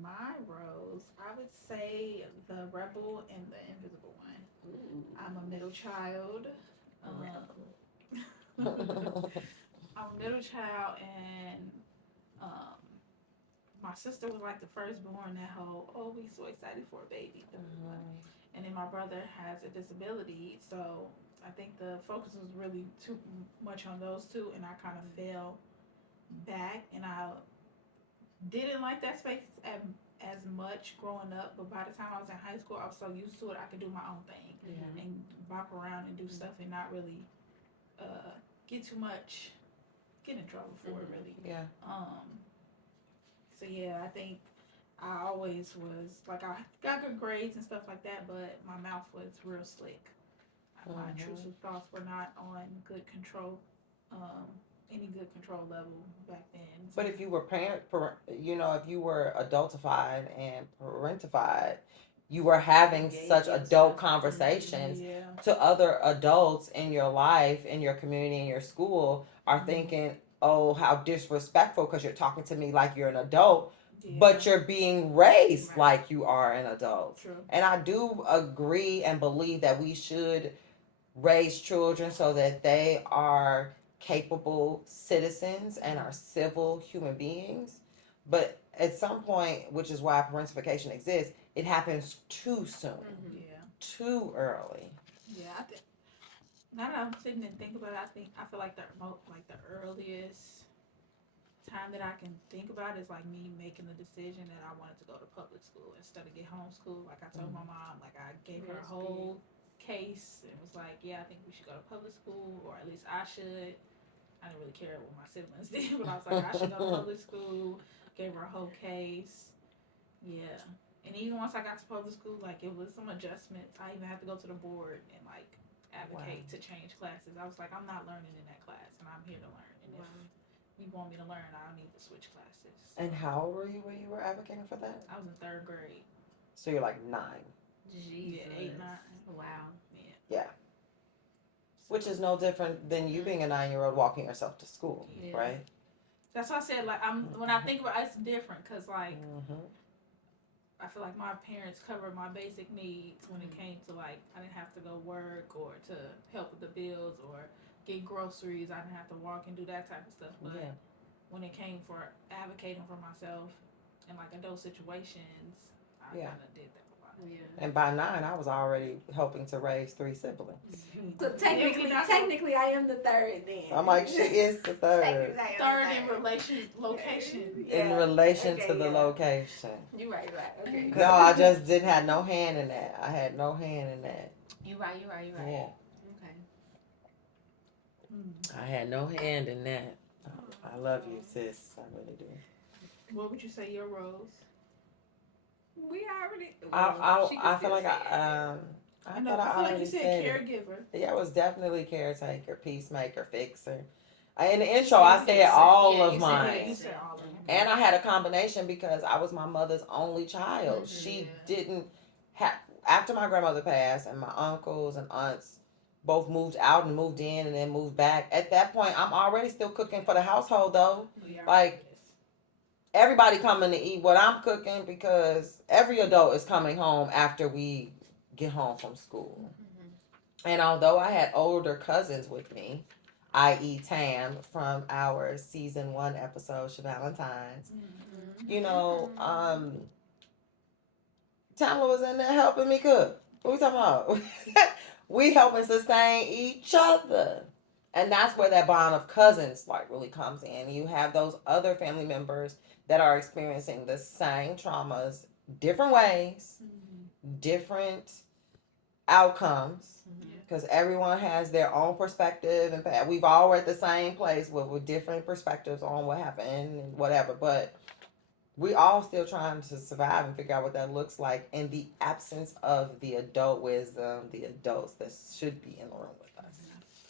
My roles, I would say the rebel and the invisible one. Ooh. I'm a middle child. I'm a middle child, and my sister was like the firstborn. That whole, we so excited for a baby. And then my brother has a disability, so I think the focus was really too much on those two, and I kind of fell back, and I didn't like that space as much growing up, but by the time I was in high school, I was so used to it, I could do my own thing and bop around and do stuff and not really get in trouble for it, really. Yeah. So yeah, I think I always was like, I got good grades and stuff like that, but my mouth was real slick. My intrusive thoughts were not on good control, any good control level back then. But if you were if you were adultified and parentified, you were having such adult conversations. To other adults in your life, in your community, in your school, are thinking, oh, how disrespectful, because you're talking to me like you're an adult, but you're being raised like you are an adult. True. And I do agree and believe that we should raise children so that they are capable citizens and are civil human beings. But at some point, which is why parentification exists, it happens too soon, Yeah. too early. Yeah, now that I'm sitting and think about it, I feel like the earliest time that I can think about is like me making the decision that I wanted to go to public school instead of get homeschooled. Like I told my mom, like I gave her a whole case and was like, yeah, I think we should go to public school, or at least I should. I didn't really care what my siblings did, but I was like, I should go to public school. Gave her a whole case. Yeah. And even once I got to public school, like it was some adjustments. I even had to go to the board and like advocate to change classes. I was like, I'm not learning in that class, and I'm here to learn. And if you want me to learn, I don't need to switch classes. And how old were you when you were advocating for that? I was in 3rd grade. So you're like 9. Jesus. Yeah, 8, 9. Wow. Yeah. Which is no different than you being a 9-year-old walking yourself to school, right? That's why I said, like, when I think about it, it's different, because, like, I feel like my parents covered my basic needs when it came to, like, I didn't have to go work or to help with the bills or get groceries. I didn't have to walk and do that type of stuff. But when it came for advocating for myself in, like, adult situations, I kind of did that. Yeah. And by 9, I was already helping to raise 3 siblings. So technically, I am the 3rd then. I'm like, she is the 3rd. 3rd in location. In relation to the location. You're right. Okay. No, I just didn't have no hand in that. I had no hand in that. You're right. Yeah. Okay. I had no hand in that. I love you, sis. I really do. What would you say your roles? We already. I feel like I know. I feel like you said caregiver. Yeah, it was definitely caretaker, peacemaker, fixer. In the intro, I said all of mine. You said all of them. And I had a combination because I was my mother's only child. She didn't have, after my grandmother passed and my uncles and aunts both moved out and moved in and then moved back. At that point, I'm already still cooking for the household though. Like, everybody coming to eat what I'm cooking because every adult is coming home after we get home from school. And although I had older cousins with me, i.e. Tam from our season 1 episode, Valentine's, you know, Tamla was in there helping me cook. What we talking about? We helping sustain each other. And that's where that bond of cousins like really comes in. You have those other family members that are experiencing the same traumas, different ways, different outcomes, because everyone has their own perspective and path. We've all at the same place with different perspectives on what happened and whatever, but we all still trying to survive and figure out what that looks like in the absence of the adult wisdom, the adults that should be in the room with us.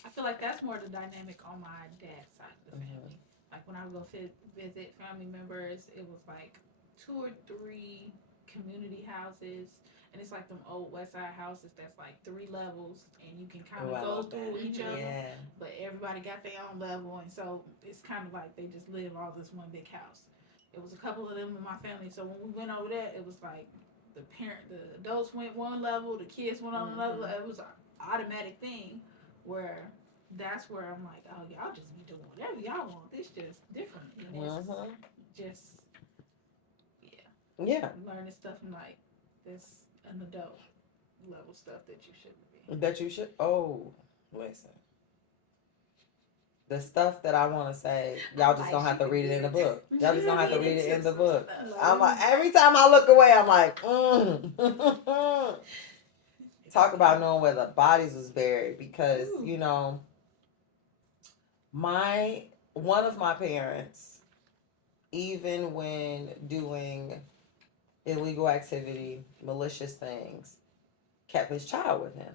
I feel like that's more the dynamic on my dad's side of the family. Like when I would go visit family members, it was like 2 or 3 community houses, and it's like them old West Side houses that's like 3 levels, and you can kind of go through each other, but everybody got their own level, and so it's kind of like they just live all this one big house. It was a couple of them in my family, so when we went over there, it was like the adults went one level, the kids went on another. It was an automatic thing where. That's where I'm like, oh, y'all just be doing whatever y'all want. It's just different. And it's just, learning stuff from like this an adult level stuff that you shouldn't be. That you should. Oh, listen. The stuff that I want to say, y'all just don't have to read it in the book. Y'all just don't have to read it in the book. I'm like, every time I look away, I'm like, Talk about knowing where the bodies was buried because, you know, one of my parents, even when doing illegal activity, malicious things, kept his child with him.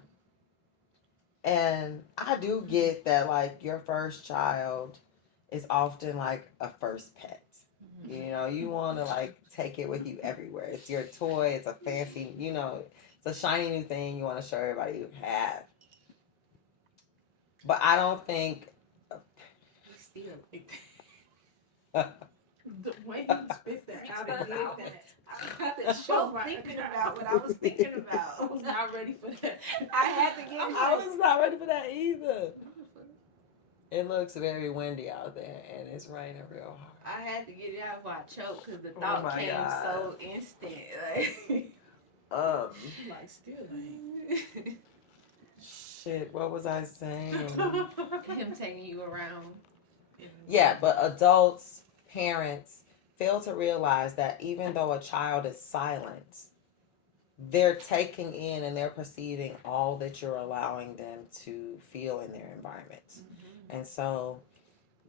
And I do get that, like, your first child is often like a first pet. You know, you want to like take it with you everywhere. It's your toy. It's a fancy, you know, it's a shiny new thing you want to show everybody you have. But I don't think. The way you spit that out of that. I had to choke thinking about what I was thinking about. I was not ready for that. I had to get it. I was not ready for that either. It looks very windy out there, and it's raining real hard. I had to get it out before I choked because the thought came so instant. Like, Like still ain't. shit, what was I saying? Him taking you around. Yeah, but adults, parents fail to realize that even though a child is silent, they're taking in and they're perceiving all that you're allowing them to feel in their environment. And so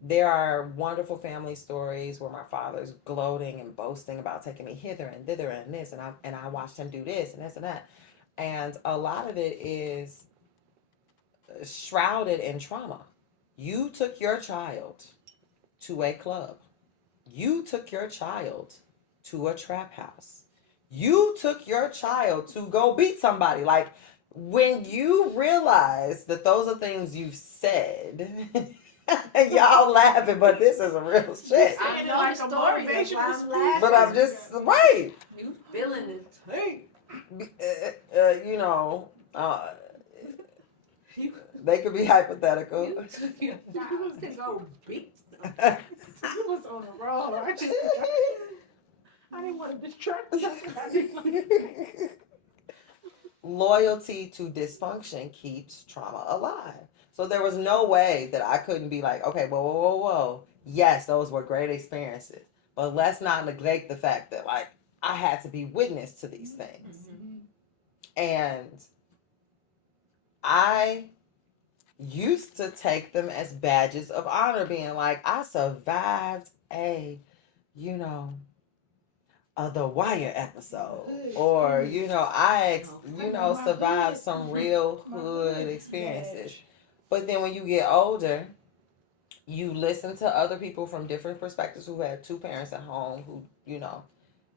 there are wonderful family stories where my father's gloating and boasting about taking me hither and thither and this, and I watched him do this and this and that. And a lot of it is shrouded in trauma. You took your child to a club. You took your child to a trap house. You took your child to go beat somebody. Like, when you realize that those are things you've said, y'all laughing, but this is a real shit. I know like the story, but I'm just, right. You feeling this tape. You know, they could be hypothetical. You was go beat. You was on the road. I didn't want to distract you. Loyalty to dysfunction keeps trauma alive. So there was no way that I couldn't be like, okay, whoa. Yes, those were great experiences. But let's not neglect the fact that, like, I had to be witness to these things. And I used to take them as badges of honor, being like, I survived a, the Wire episode, or I survived some real hood experiences. But then when you get older, you listen to other people from different perspectives who had two parents at home, who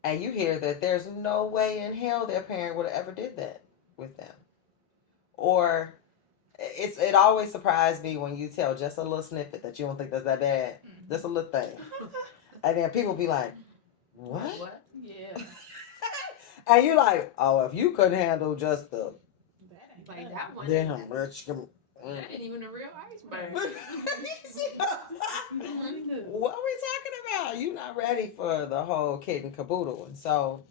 and you hear that there's no way in hell their parent would have ever did that with them. Or it always surprised me when you tell just a little snippet that you don't think that's that bad, just a little thing, and then people be like, what? Yeah. And you're like, oh, if you couldn't handle just the like that one, then I'm rich. That ain't even a real iceberg. What are we talking about? You're not ready for the whole kit and caboodle. And so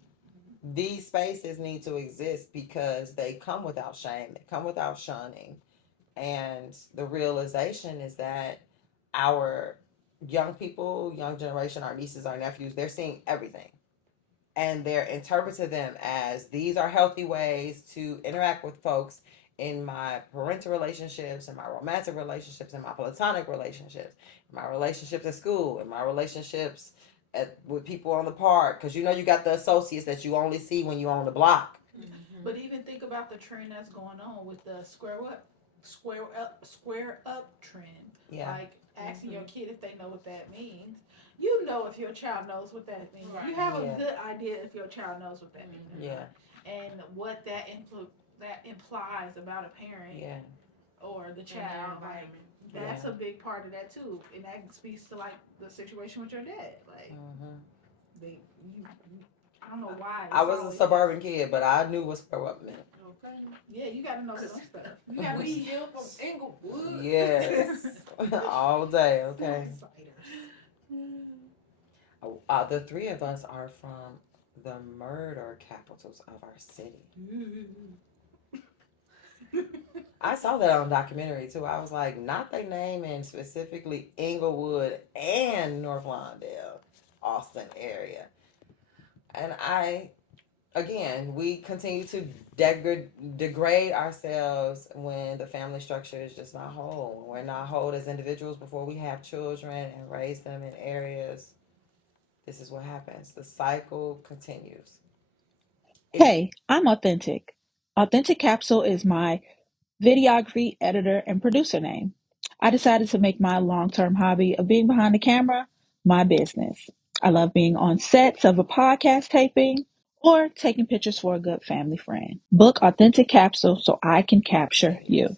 these spaces need to exist because they come without shame, they come without shunning. And the realization is that our young people, young generation, our nieces, our nephews, they're seeing everything. And they're interpreting them as these are healthy ways to interact with folks in my parental relationships, in my romantic relationships, in my platonic relationships, in my relationships at school, in my relationships with people on the park. Because you got the associates that you only see when you're on the block. But even think about the trend that's going on with the square up trend. Yeah. Like asking your kid if they know what that means. You know if your child knows what that means. Right. You have a good idea if your child knows what that means. Yeah. And what that implies about a parent or the child. Like that's a big part of that too. And that speaks to like the situation with your dad. Like I don't know why. I was a suburban kid, but I knew what square up meant. Okay. Yeah, you gotta know some stuff. You gotta be still from Inglewood. Yes. All day, okay. The three of us are from the murder capitals of our city. I saw that on a documentary too. I was like, not they name in specifically Inglewood and North Lawndale, Austin area. And we continue to degrade ourselves when the family structure is just not whole. We're not whole as individuals before we have children and raise them in areas. This is what happens. The cycle continues. Hey, I'm Authentic. Authentic Capsule is my videography editor and producer name. I decided to make my long-term hobby of being behind the camera my business. I love being on sets of a podcast taping or taking pictures for a good family friend. Book Authentic Capsule so I can capture you.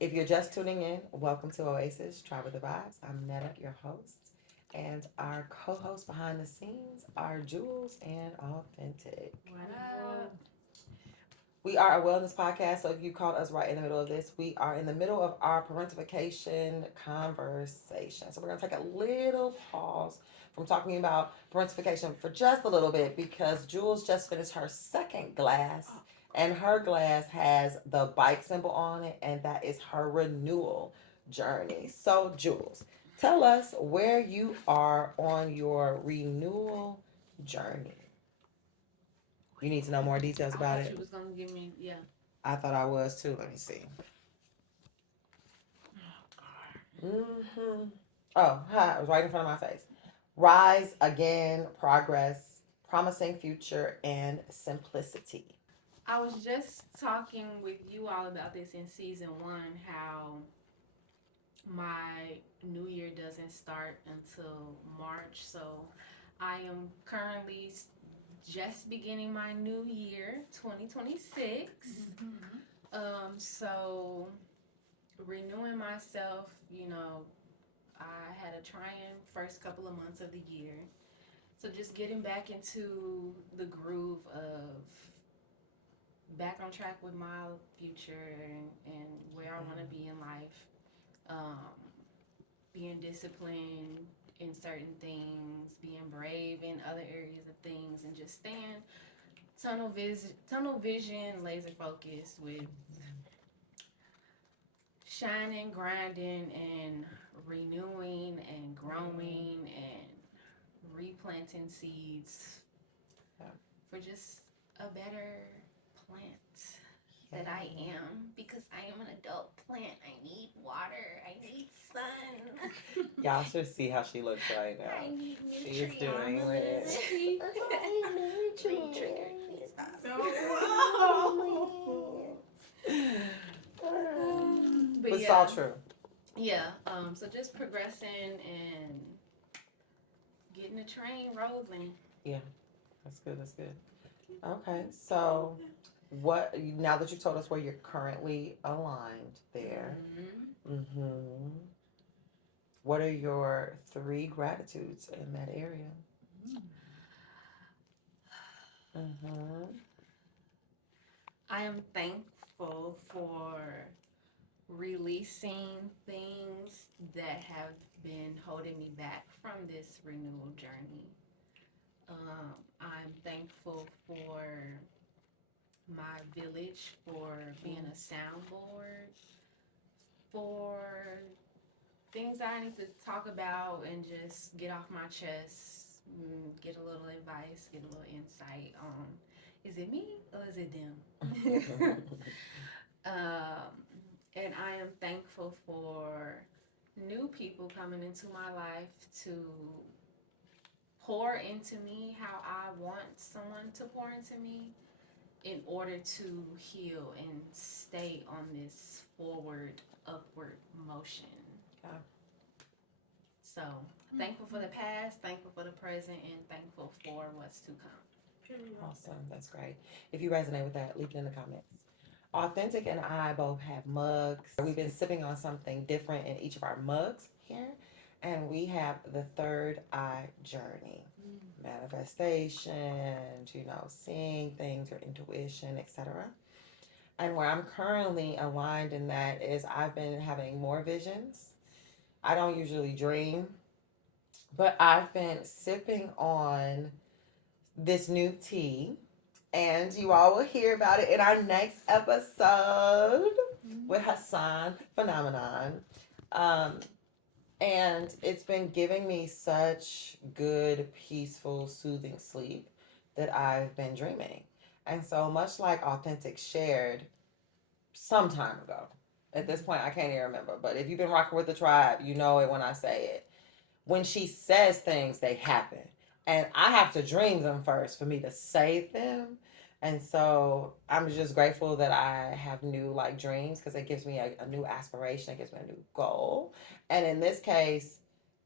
If you're just tuning in, welcome to Oasis, Try with the Vibes. I'm Netta, your host. And our co-hosts behind the scenes are Jules and Authentic. Wow. We are a wellness podcast, so if you caught us right in the middle of this, we are in the middle of our parentification conversation. So we're going to take a little pause from talking about parentification for just a little bit because Jules just finished her second glass And her glass has the bike symbol on it, and that is her renewal journey. So, Jules, tell us where you are on your renewal journey. You need to know more details I about thought it? you was gonna give me, yeah. I thought I was too. Let me see. Oh, hi. It was right in front of my face. Rise again, progress, promising future, and simplicity. I was just talking with you all about this in season 1, how my new year doesn't start until March. So I am currently just beginning my new year, 2026. So renewing myself, I had a trying first couple of months of the year. So just getting back into the groove of back on track with my future and where I want to be in life. Um, Being disciplined in certain things, being brave in other areas of things, and just staying tunnel vision, laser focused with shining, grinding, and renewing and growing and replanting seeds for just a better plant that I am, because I am an adult plant. I need water. I need sun. Y'all should see how she looks right now. I need nutrients. She is doing it. But it's all true. Yeah. So just progressing and getting the train rolling. Yeah. That's good. That's good. Okay. So what now that you told us where you're currently aligned there, what are your 3 gratitudes in that area? I am thankful for releasing things that have been holding me back from this renewal journey. I'm thankful for my village, for being a soundboard, for things I need to talk about and just get off my chest, get a little advice, get a little insight on, is it me or is it them? And I am thankful for new people coming into my life to pour into me how I want someone to pour into me in order to heal and stay on this forward, upward motion. So thankful for the past, thankful for the present, and thankful for what's to come. Awesome. That's great. If you resonate with that, leave it in the comments. Authentic and I both have mugs. We've been sipping on something different in each of our mugs here. And we have the third eye journey. Manifestation, seeing things, your intuition, etc. And where I'm currently aligned in that is I've been having more visions. I don't usually dream, but I've been sipping on this new tea, and you all will hear about it in our next episode with Hassan Phenomenon. And it's been giving me such good, peaceful, soothing sleep that I've been dreaming. And so much like Authentic shared some time ago, at this point I can't even remember, but if you've been rocking with the tribe, you know it when I say it. When she says things, they happen. And I have to dream them first for me to say them. And so I'm just grateful that I have new dreams, because it gives me a new aspiration. It gives me a new goal. And in this case,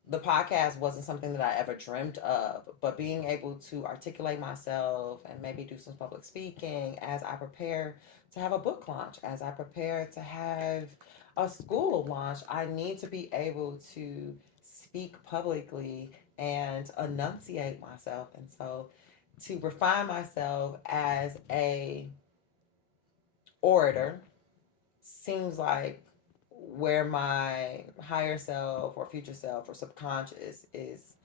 the podcast wasn't something that I ever dreamt of, but being able to articulate myself and maybe do some public speaking as I prepare to have a book launch, as I prepare to have a school launch, I need to be able to speak publicly and enunciate myself. And so to refine myself as a orator seems like where my higher self or future self or subconscious is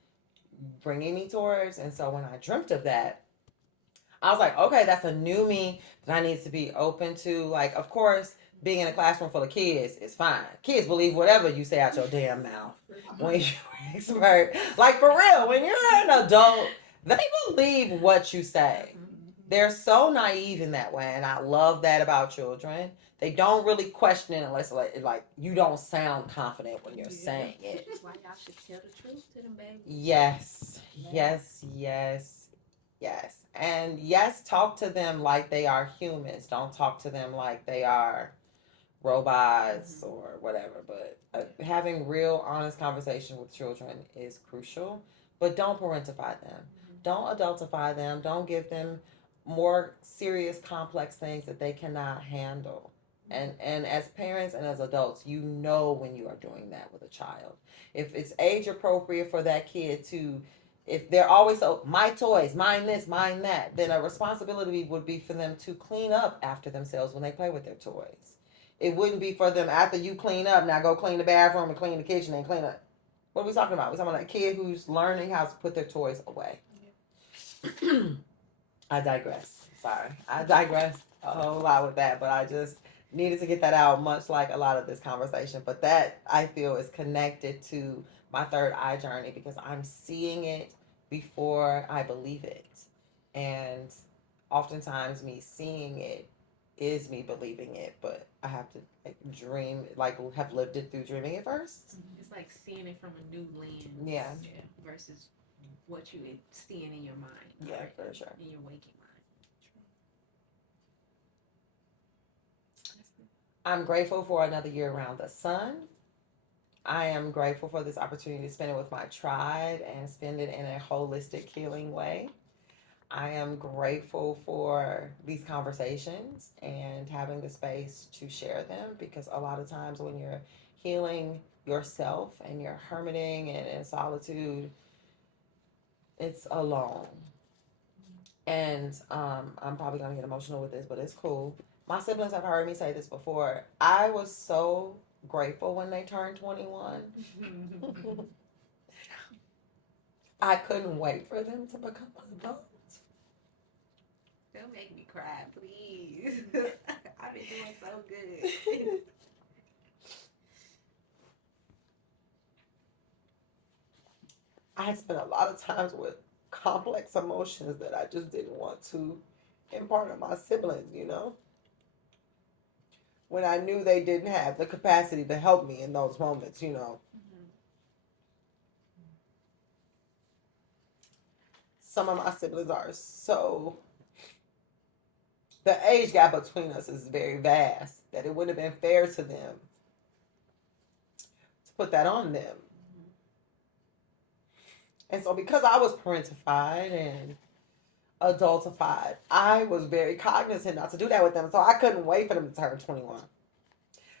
bringing me towards. And so when I dreamt of that, I was like, okay, that's a new me that I need to be open to. Like, of course, being in a classroom full of kids is fine. Kids believe whatever you say out your damn mouth when you're expert. Like, for real, when you're an adult, they believe what you say. They're so naive in that way, and I love that about children. They don't really question it unless like you don't sound confident when you're saying it. That's why y'all should tell the truth to them babies. Yes, and yes, talk to them like they are humans. Don't talk to them like they are robots or whatever. But having real, honest conversation with children is crucial. But don't parentify them. Don't adultify them. Don't give them more serious, complex things that they cannot handle. And as parents and as adults, you know when you are doing that with a child. If it's age appropriate for that kid to, if they're always so my toys, mine this, mine that, then a responsibility would be for them to clean up after themselves when they play with their toys. It wouldn't be for them after you clean up, now go clean the bathroom and clean the kitchen and clean up. What are we talking about? We're talking about that kid who's learning how to put their toys away. I digress. Sorry. I digressed a whole lot with that, but I just needed to get that out, much like a lot of this conversation. But that, I feel, is connected to my third eye journey because I'm seeing it before I believe it. And oftentimes, me seeing it is me believing it, but I have to dream, have lived it through dreaming it first. It's like seeing it from a new lens. Yeah. Versus what you seeing in your mind. Yeah, right? For sure. In your waking mind. I'm grateful for another year around the sun. I am grateful for this opportunity to spend it with my tribe and spend it in a holistic, healing way. I am grateful for these conversations and having the space to share them because a lot of times when you're healing yourself and you're hermiting and in solitude, it's alone. And I'm probably going to get emotional with this, but it's cool. My siblings have heard me say this before. I was so grateful when they turned 21. I couldn't wait for them to become adults. Don't make me cry, please. I've been doing so good. I spent a lot of times with complex emotions that I just didn't want to impart on my siblings, you know? When I knew they didn't have the capacity to help me in those moments, you know? Some of my siblings are so... The age gap between us is very vast that it wouldn't have been fair to them to put that on them. And so because I was parentified and adultified, I was very cognizant not to do that with them. So I couldn't wait for them to turn 21.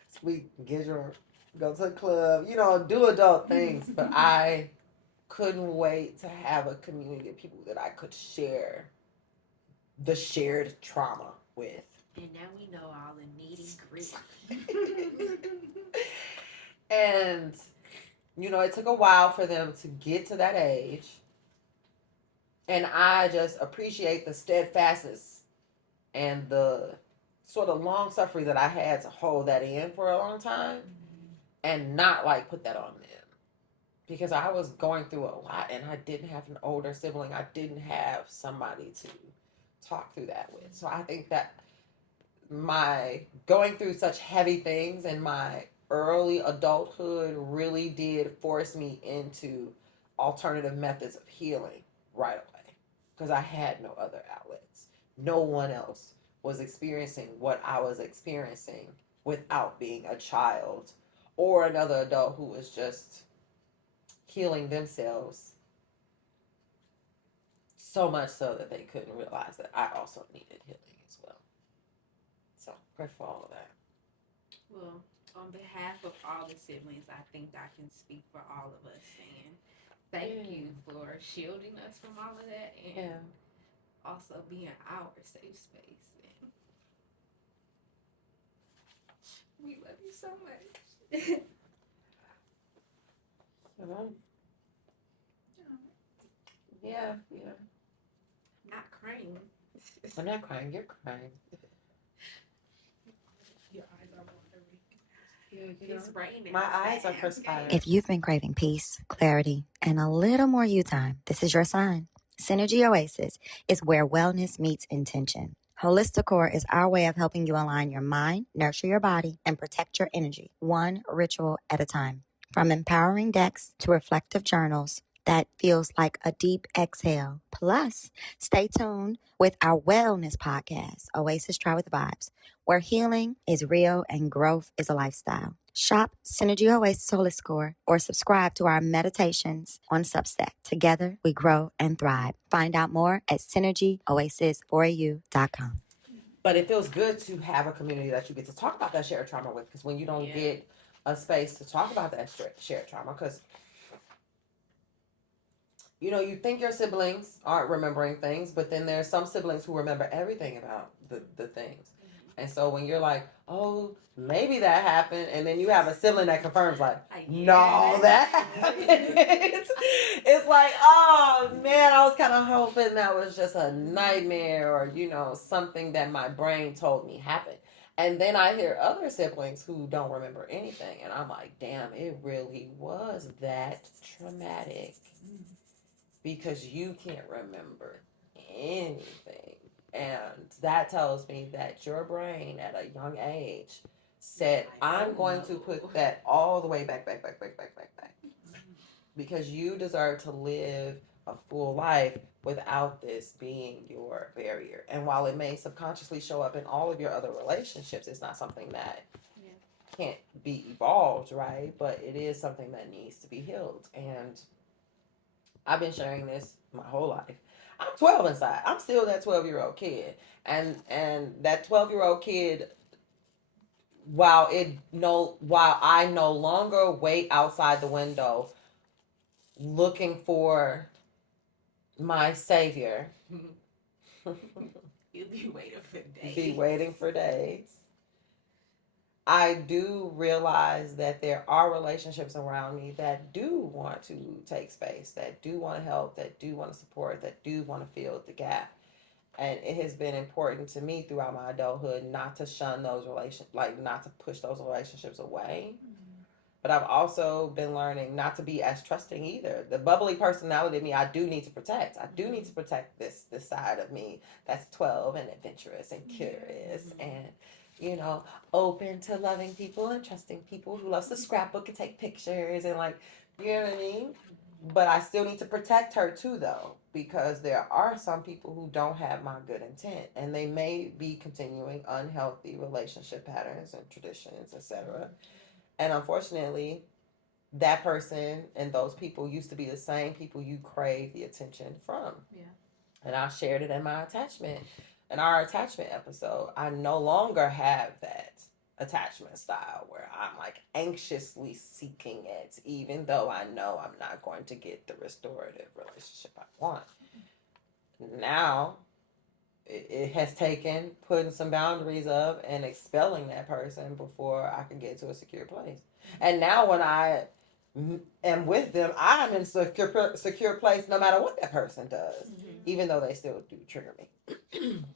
So we get your, go to the club, you know, do adult things. But I couldn't wait to have a community of people that I could share the shared trauma with. And now we know all the nitty-gritty. And, you know, it took a while for them to get to that age. And I just appreciate the steadfastness and the sort of long suffering that I had to hold that in for a long time and not like put that on them. Because I was going through a lot and I didn't have an older sibling. I didn't have somebody to talk through that with. So I think that my going through such heavy things in my early adulthood really did force me into alternative methods of healing right away because I had no other outlets. No one else was experiencing what I was experiencing without being a child or another adult who was just healing themselves so much so that they couldn't realize that I also needed healing as well. So, grateful for all of that. Well, on behalf of all the siblings, I think I can speak for all of us saying thank you for shielding us from all of that and also being our safe space. And we love you so much. Yeah. Not crying. I'm not crying. You're crying. Your eyes are watery. His brain is My eyes are sad. perspiring. If you've been craving peace, clarity, and a little more you time, this is your sign. Synergy Oasis is where wellness meets intention. Holistic Core is our way of helping you align your mind, nurture your body, and protect your energy, one ritual at a time. From empowering decks to reflective journals, that feels like a deep exhale. Plus, stay tuned with our wellness podcast, Oasis Try with Vibes, where healing is real and growth is a lifestyle. Shop Synergy Oasis Holistic Core or subscribe to our meditations on Substack. Together, we grow and thrive. Find out more at synergyoasis4u.com. But it feels good to have a community that you get to talk about that shared trauma with, because when you don't get a space to talk about that shared trauma, because you think your siblings aren't remembering things, but then there's some siblings who remember everything about the things. And so when you're like, oh, maybe that happened, and then you have a sibling that confirms, like, no, that happened. It's like, oh man, I was kind of hoping that was just a nightmare, or something that my brain told me happened. And then I hear other siblings who don't remember anything, and I'm like, damn, it really was that traumatic. Because you can't remember anything. And that tells me that your brain at a young age said, I'm going to put that all the way back. Because you deserve to live a full life without this being your barrier. And while it may subconsciously show up in all of your other relationships, it's not something that can't be evolved, right? But it is something that needs to be healed. And I've been sharing this my whole life. I'm 12 inside. I'm still that 12-year-old kid. And that 12-year-old kid, while I no longer wait outside the window looking for my savior. You'll be waiting for days. Be waiting for days. I do realize that there are relationships around me that do want to take space, that do want to help, that do want to support, that do want to fill the gap. And it has been important to me throughout my adulthood not to shun those not to push those relationships away. But I've also been learning not to be as trusting either. The bubbly personality of me, I do need to protect. I do need to protect this side of me that's 12 and adventurous and curious and open to loving people and trusting people, who loves to scrapbook and take pictures and you know what I mean? But I still need to protect her too, though, because there are some people who don't have my good intent, and they may be continuing unhealthy relationship patterns and traditions, etc. And unfortunately, that person and those people used to be the same people you crave the attention from. Yeah. And I shared it in our attachment episode. I no longer have that attachment style where I'm anxiously seeking it, even though I know I'm not going to get the restorative relationship I want. Now, it has taken putting some boundaries up and expelling that person before I can get to a secure place. And now when I am with them, I'm in a secure place no matter what that person does, even though they still do trigger me. Unfortunately.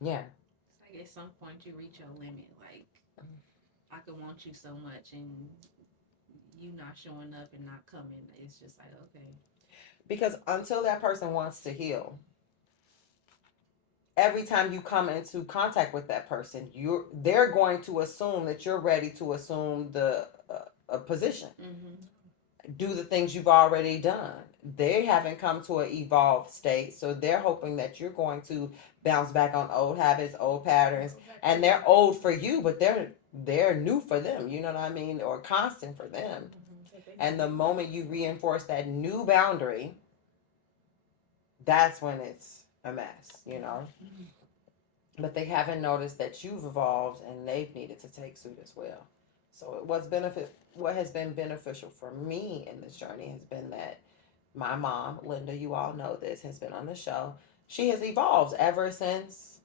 Yeah. It's like at some point you reach your limit. Like, I could want you so much, and you not showing up and not coming. It's just like, okay. Because until that person wants to heal, every time you come into contact with that person, they're going to assume that you're ready to assume the position. Do the things you've already done. They haven't come to an evolved state, so they're hoping that you're going to bounce back on old habits, old patterns, and they're old for you, but they're new for them. You know what I mean? Or constant for them. And the moment you reinforce that new boundary, that's when it's a mess, But they haven't noticed that you've evolved and they've needed to take suit as well. So what has been beneficial for me in this journey has been that my mom, Linda, you all know this, has been on the show. She has evolved ever since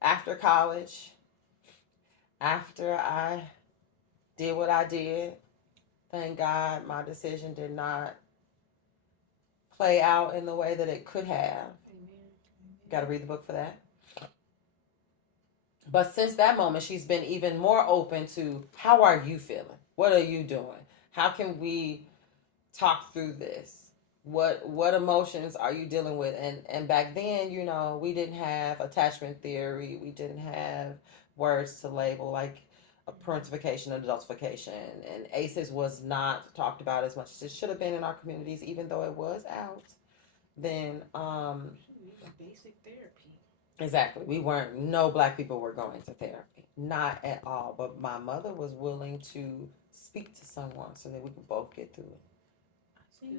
after college, after I did what I did. Thank God my decision did not play out in the way that it could have. Amen. Got to read the book for that. But since that moment, she's been even more open to how are you feeling? What are you doing? How can we talk through this? What emotions are you dealing with? And back then, you know, we didn't have attachment theory. We didn't have words to label like a parentification and adultification. And ACEs was not talked about as much as it should have been in our communities, even though it was out. Then Basic therapy. exactly. No black people were going to therapy. Not at all. But my mother was willing to speak to someone so that we could both get through it. I think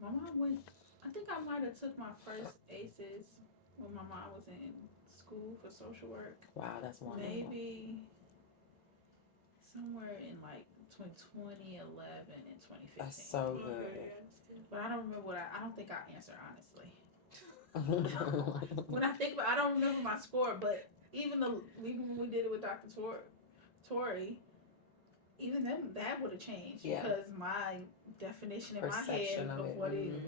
my mom went, I think I might have took my first ACEs when my mom was in school for social work. Wow, that's wonderful. Maybe somewhere in like between 2011 and 2015. That's so good. But I don't remember I don't think I answered honestly. When I think about, I don't remember my score, but even when we did it with Dr. Tori, even then that would have changed because my definition in Perception my head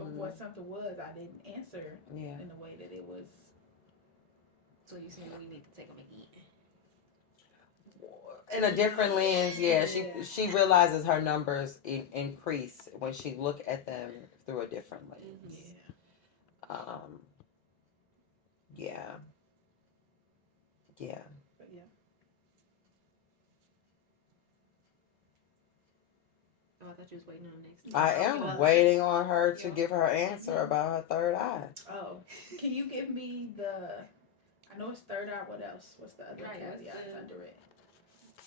of what something was, I didn't answer in the way that it was. So you saying we need to take them again? In a different lens, she realizes her numbers increase when she look at them through a different lens. Yeah. But yeah. Oh, I thought you was waiting on the next. I am waiting on her to give her answer about her third eye. Oh, can you give me I know it's third eye. What else? What's the other caveats under it?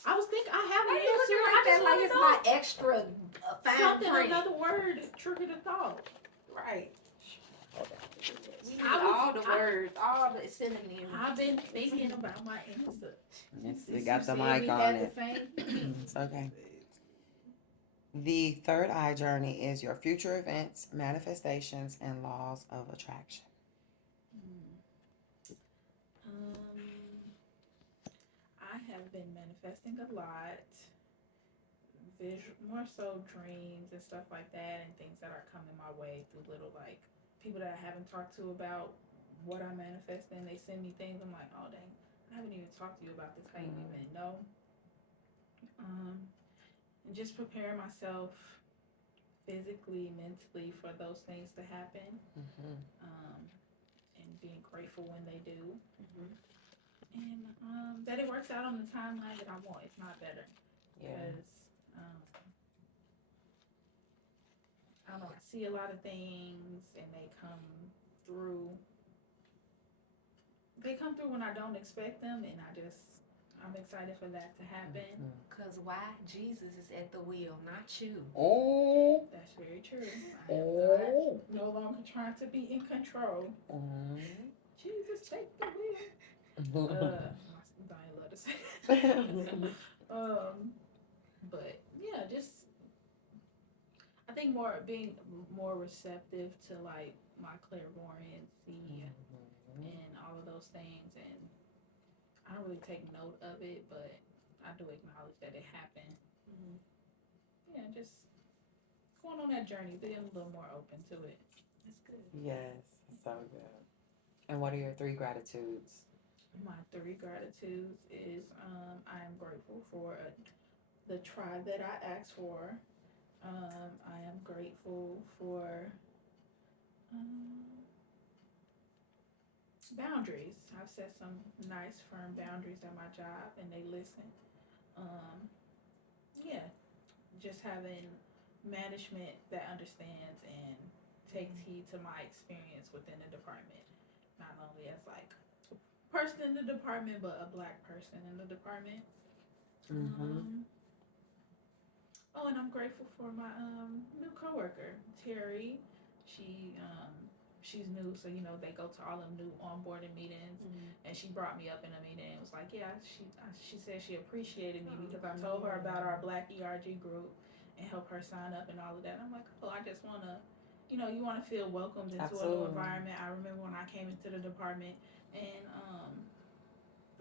I was thinking I have an answer. I just like it's my extra fine print. Another word triggered a thought. Right. We need all the words, all the synonyms. I've been thinking about my answer. We got the mic on it. It's okay. The third eye journey is your future events, manifestations, and laws of attraction. I have been manifesting a lot, more so dreams and stuff like that, and things that are coming my way through little like people that I haven't talked to about what I manifest, and they send me things. I'm like, oh dang, I haven't even talked to you about this. How you even know? And just preparing myself physically, mentally for those things to happen, and being grateful when they do, and that it works out on the timeline that I want, if not better. Because I don't know, I see a lot of things and they come through. They come through when I don't expect them, and I'm excited for that to happen. Because why? Jesus is at the wheel, not you. Oh. That's very true. I am no longer trying to be in control. Jesus, take the wheel. I love to say that. But yeah, just I think being more receptive to like my clairvoyancy and all of those things, and I don't really take note of it, but I do acknowledge that it happened. Yeah, just going on that journey, being a little more open to it. It's good. Yes, so good. And what are your 3 gratitudes? My 3 gratitudes is I am grateful for the tribe that I asked for. I am grateful for boundaries. I've set some nice firm boundaries at my job, and they listen. Just having management that understands and takes heed to my experience within the department, not only as like a person in the department, but a Black person in the department. And I'm grateful for my new coworker, Terry. She's new, so they go to all them new onboarding meetings, and she brought me up in a meeting and was like, yeah, she said she appreciated me because I told her about our Black ERG group and help her sign up and all of that. I'm like, oh, I just want to, you want to feel welcomed into a new environment. I remember when I came into the department, and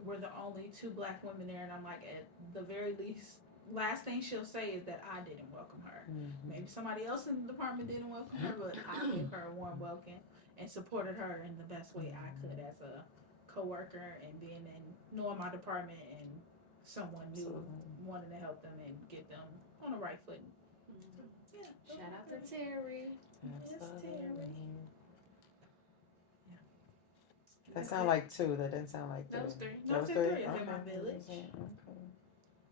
we're the only 2 Black women there, and I'm like, at the very least, last thing she'll say is that I didn't welcome her. Maybe somebody else in the department didn't welcome her, but I gave her a warm welcome. and supported her in the best way I could as a coworker, and being in knowing my department and someone new wanting to help them and get them on the right footing. So, yeah. Shout out to Terry. Yes, Terry. That sound like two. That didn't sound like three. Those three. No, Those it's three? in my Okay. village. Okay.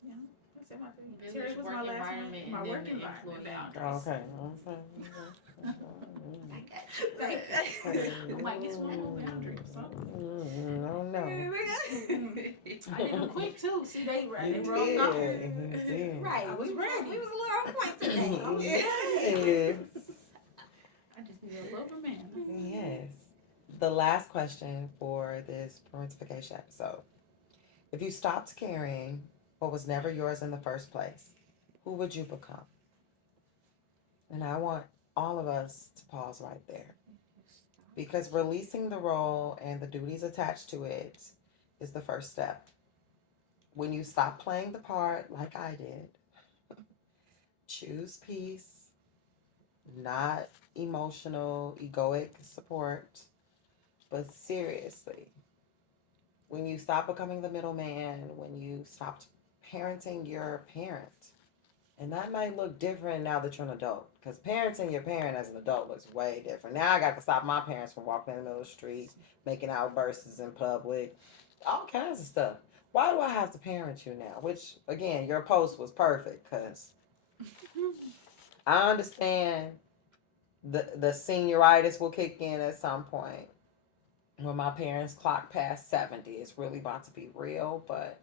Yeah, that's in my thing. Village, Terry was work my last environment, name. and My then work the environment employee. boundaries. Okay. We might get some more boundaries or something. No. I did them quick too. See, they You rolled off. did. Right, I was ready. We was a little on point today. Yes. I just need a little banana. Yes. The last question for this parentification episode. If you stopped carrying what was never yours in the first place, who would you become? And I want all of us to pause right there. Because releasing the role and the duties attached to it is the first step. When you stop playing the part like I did, choose peace, not emotional, egoic support, but seriously, when you stop becoming the middleman, when you stopped parenting your parent, and that might look different now that you're an adult, because parenting your parent as an adult looks way different. Now I got to stop my parents from walking in the middle of the street, making outbursts in public, all kinds of stuff. Why do I have to parent you now? Which, again, your post was perfect, because I understand the senioritis will kick in at some point. When my parents clock past 70, it's really about to be real. But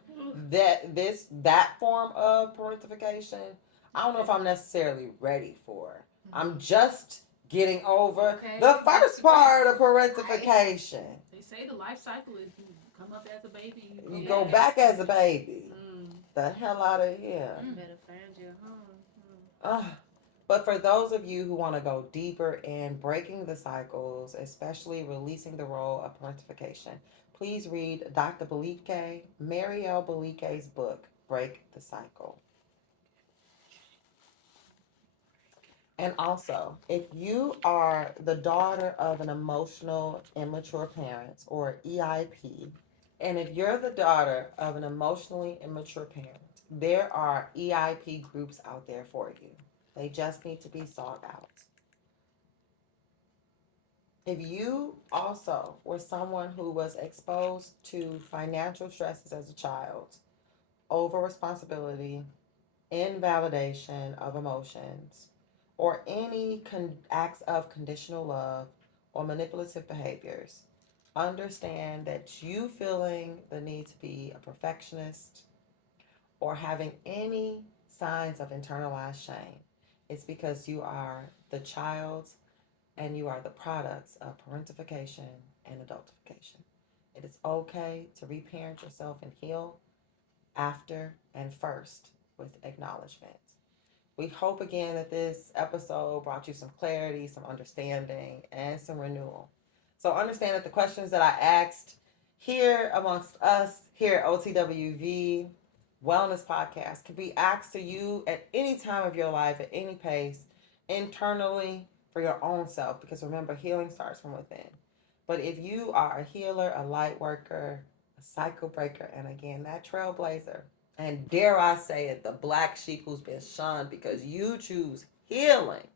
that form of parentification, I don't know if I'm necessarily ready for. I'm just getting over the first part of parentification. They say the life cycle is you come up as a baby, You go back as a baby. Mm. The hell out of here. Better find your home. But for those of you who want to go deeper in breaking the cycles, especially releasing the role of parentification, please read Dr. Marielle Balike's book, Break the Cycle. And also, if you are the daughter of an emotional immature parent, or EIP, and if you're the daughter of an emotionally immature parent, there are EIP groups out there for you. They just need to be sought out. If you also were someone who was exposed to financial stresses as a child, over responsibility, invalidation of emotions, or any acts of conditional love or manipulative behaviors, understand that you feeling the need to be a perfectionist or having any signs of internalized shame, it's because you are the child and you are the products of parentification and adultification. It is okay to reparent yourself and heal after and first with acknowledgement. We hope again that this episode brought you some clarity, some understanding, and some renewal. So understand that the questions that I asked here amongst us here at OTWV Wellness Podcast can be asked to you at any time of your life, at any pace, internally for your own self. Because remember, healing starts from within. But if you are a healer, a light worker, a cycle breaker, and again, that trailblazer, and dare I say it, the black sheep who's been shunned because you choose healing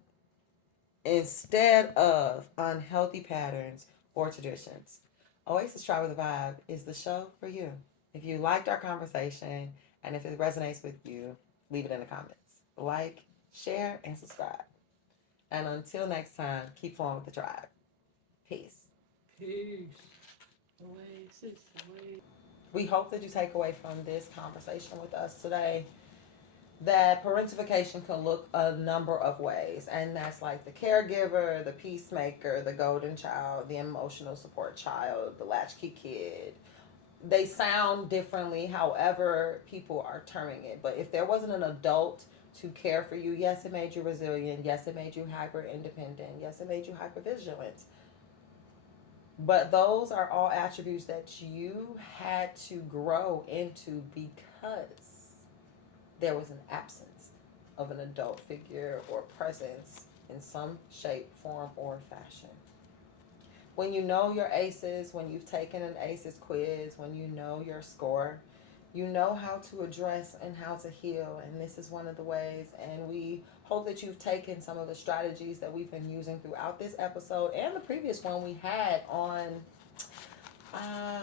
instead of unhealthy patterns or traditions, Oasis Try with the Vibe is the show for you. If you liked our conversation and if it resonates with you, leave it in the comments. Like, share, and subscribe. And until next time, keep flowing with the tribe. Peace. Peace. Oasis. We hope that you take away from this conversation with us today that parentification can look a number of ways. And that's like the caregiver, the peacemaker, the golden child, the emotional support child, the latchkey kid. They sound differently, however people are terming it. But if there wasn't an adult to care for you, yes, it made you resilient. Yes, it made you hyper independent. Yes, it made you hyper vigilant. But those are all attributes that you had to grow into because there was an absence of an adult figure or presence in some shape, form, or fashion. When you know your ACEs, when you've taken an ACEs quiz, when you know your score, you know how to address and how to heal. And this is one of the ways. And we hope that you've taken some of the strategies that we've been using throughout this episode and the previous one we had on uh,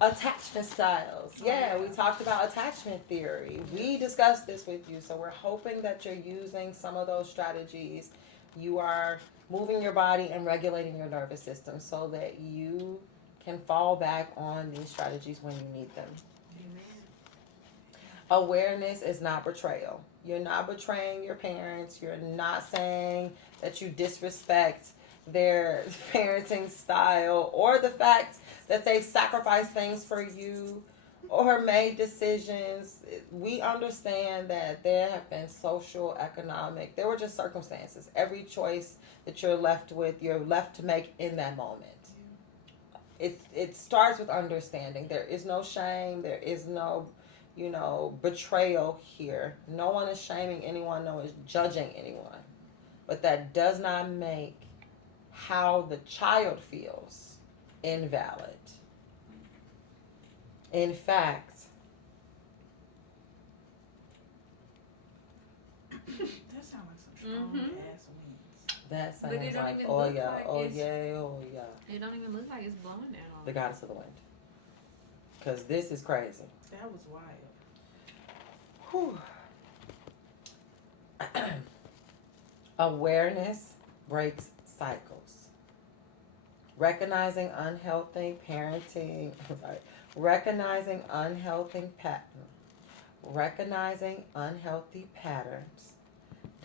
attachment styles. Yeah, we talked about attachment theory. We discussed this with you. So we're hoping that you're using some of those strategies. You are moving your body and regulating your nervous system so that you can fall back on these strategies when you need them. Awareness is not betrayal. You're not betraying your parents. You're not saying that you disrespect their parenting style or the fact that they sacrificed things for you or made decisions. We understand that there have been social, economic, there were just circumstances. Every choice that you're left with, you're left to make in that moment. It starts with understanding. There is no shame. There is no betrayal here. No one is shaming anyone, no one is judging anyone. But that does not make how the child feels invalid. In fact, That sounds like some strong ass winds. that But it sounds don't like even oh look yeah, like oh it's- yeah, oh yeah. It don't even look like it's blowing at all. The goddess of the wind. Because this is crazy. That was wild. Whew. Awareness breaks cycles. Recognizing unhealthy parenting, recognizing unhealthy patterns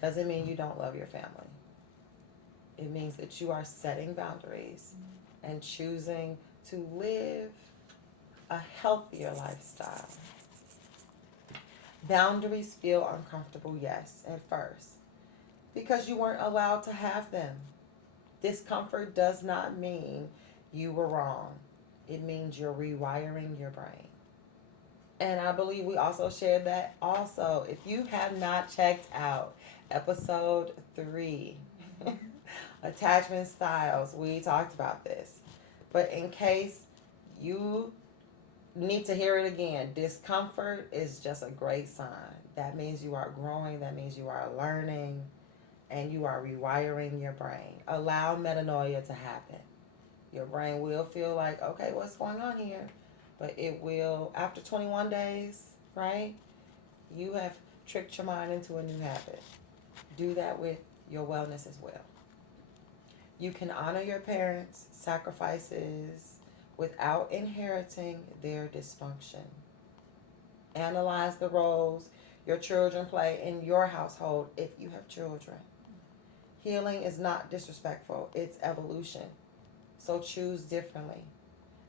doesn't mean you don't love your family. It means that you are setting boundaries and choosing to live a healthier lifestyle. Boundaries feel uncomfortable, yes, at first, because you weren't allowed to have them. Discomfort does not mean you were wrong. It means you're rewiring your brain. And I believe we also shared that also. If you have not checked out episode 3, attachment styles, we talked about this. But in case you need to hear it again, discomfort is just a great sign. That means you are growing, that means you are learning, and you are rewiring your brain. Allow metanoia to happen. Your brain will feel like, okay, what's going on here? But it will, after 21 days, right? You have tricked your mind into a new habit. Do that with your wellness as well. You can honor your parents' sacrifices without inheriting their dysfunction. Analyze the roles your children play in your household if you have children. Healing is not disrespectful, it's evolution. So choose differently.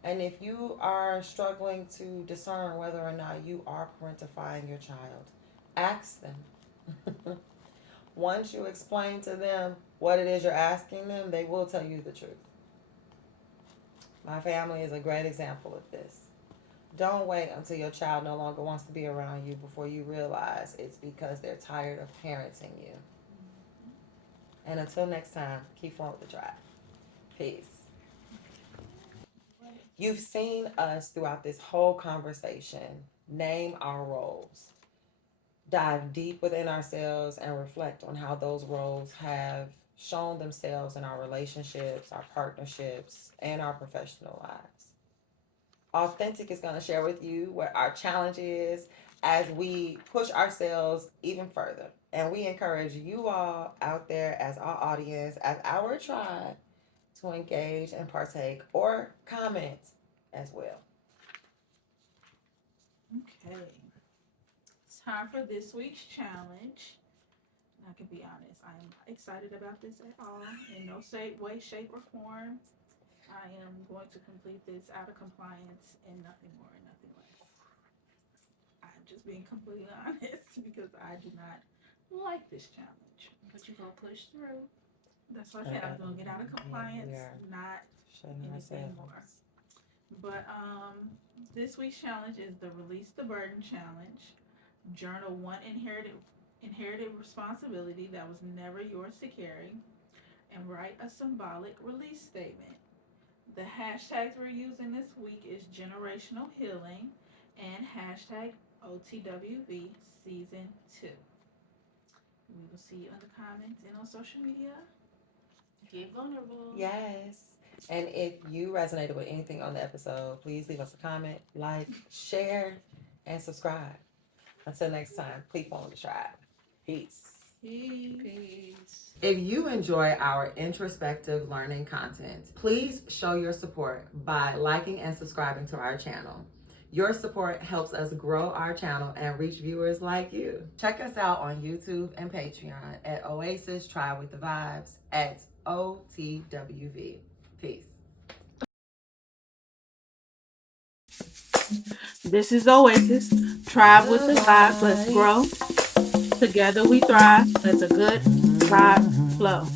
And if you are struggling to discern whether or not you are parentifying your child, ask them. Once you explain to them what it is you're asking them, they will tell you the truth. My family is a great example of this. Don't wait until your child no longer wants to be around you before you realize it's because they're tired of parenting you. And until next time, keep flowing with the drive. Peace. You've seen us throughout this whole conversation name our roles, dive deep within ourselves, and reflect on how those roles have shown themselves in our relationships, our partnerships, and our professional lives. Authentic is going to share with you what our challenge is as we push ourselves even further. And we encourage you all out there as our audience, as our tribe, to engage and partake or comment as well. Okay. It's time for this week's challenge. I can be honest, I am not excited about this at all. In no way, shape, or form. I am going to complete this out of compliance and nothing more and nothing less. I'm just being completely honest because I do not like this challenge. But you're gonna push through. That's what I said. I'm going to get out of compliance, not anything more. But this week's challenge is the Release the Burden challenge. Journal one inherited responsibility that was never yours to carry, and write a symbolic release statement. The hashtags we're using this week is generational healing and hashtag OTWV season 2. We will see you in the comments and on social media. Get vulnerable. Yes. And if you resonated with anything on the episode, please leave us a comment, like, share, and subscribe. Until next time, please follow the tribe. Peace. Peace. If you enjoy our introspective learning content, please show your support by liking and subscribing to our channel. Your support helps us grow our channel and reach viewers like you. Check us out on YouTube and Patreon at Oasis Tribe with the Vibes at OTWV. Peace. This is Oasis, Tribe with the Vibes. Let's grow. Together we thrive. Let's a good tribe flow.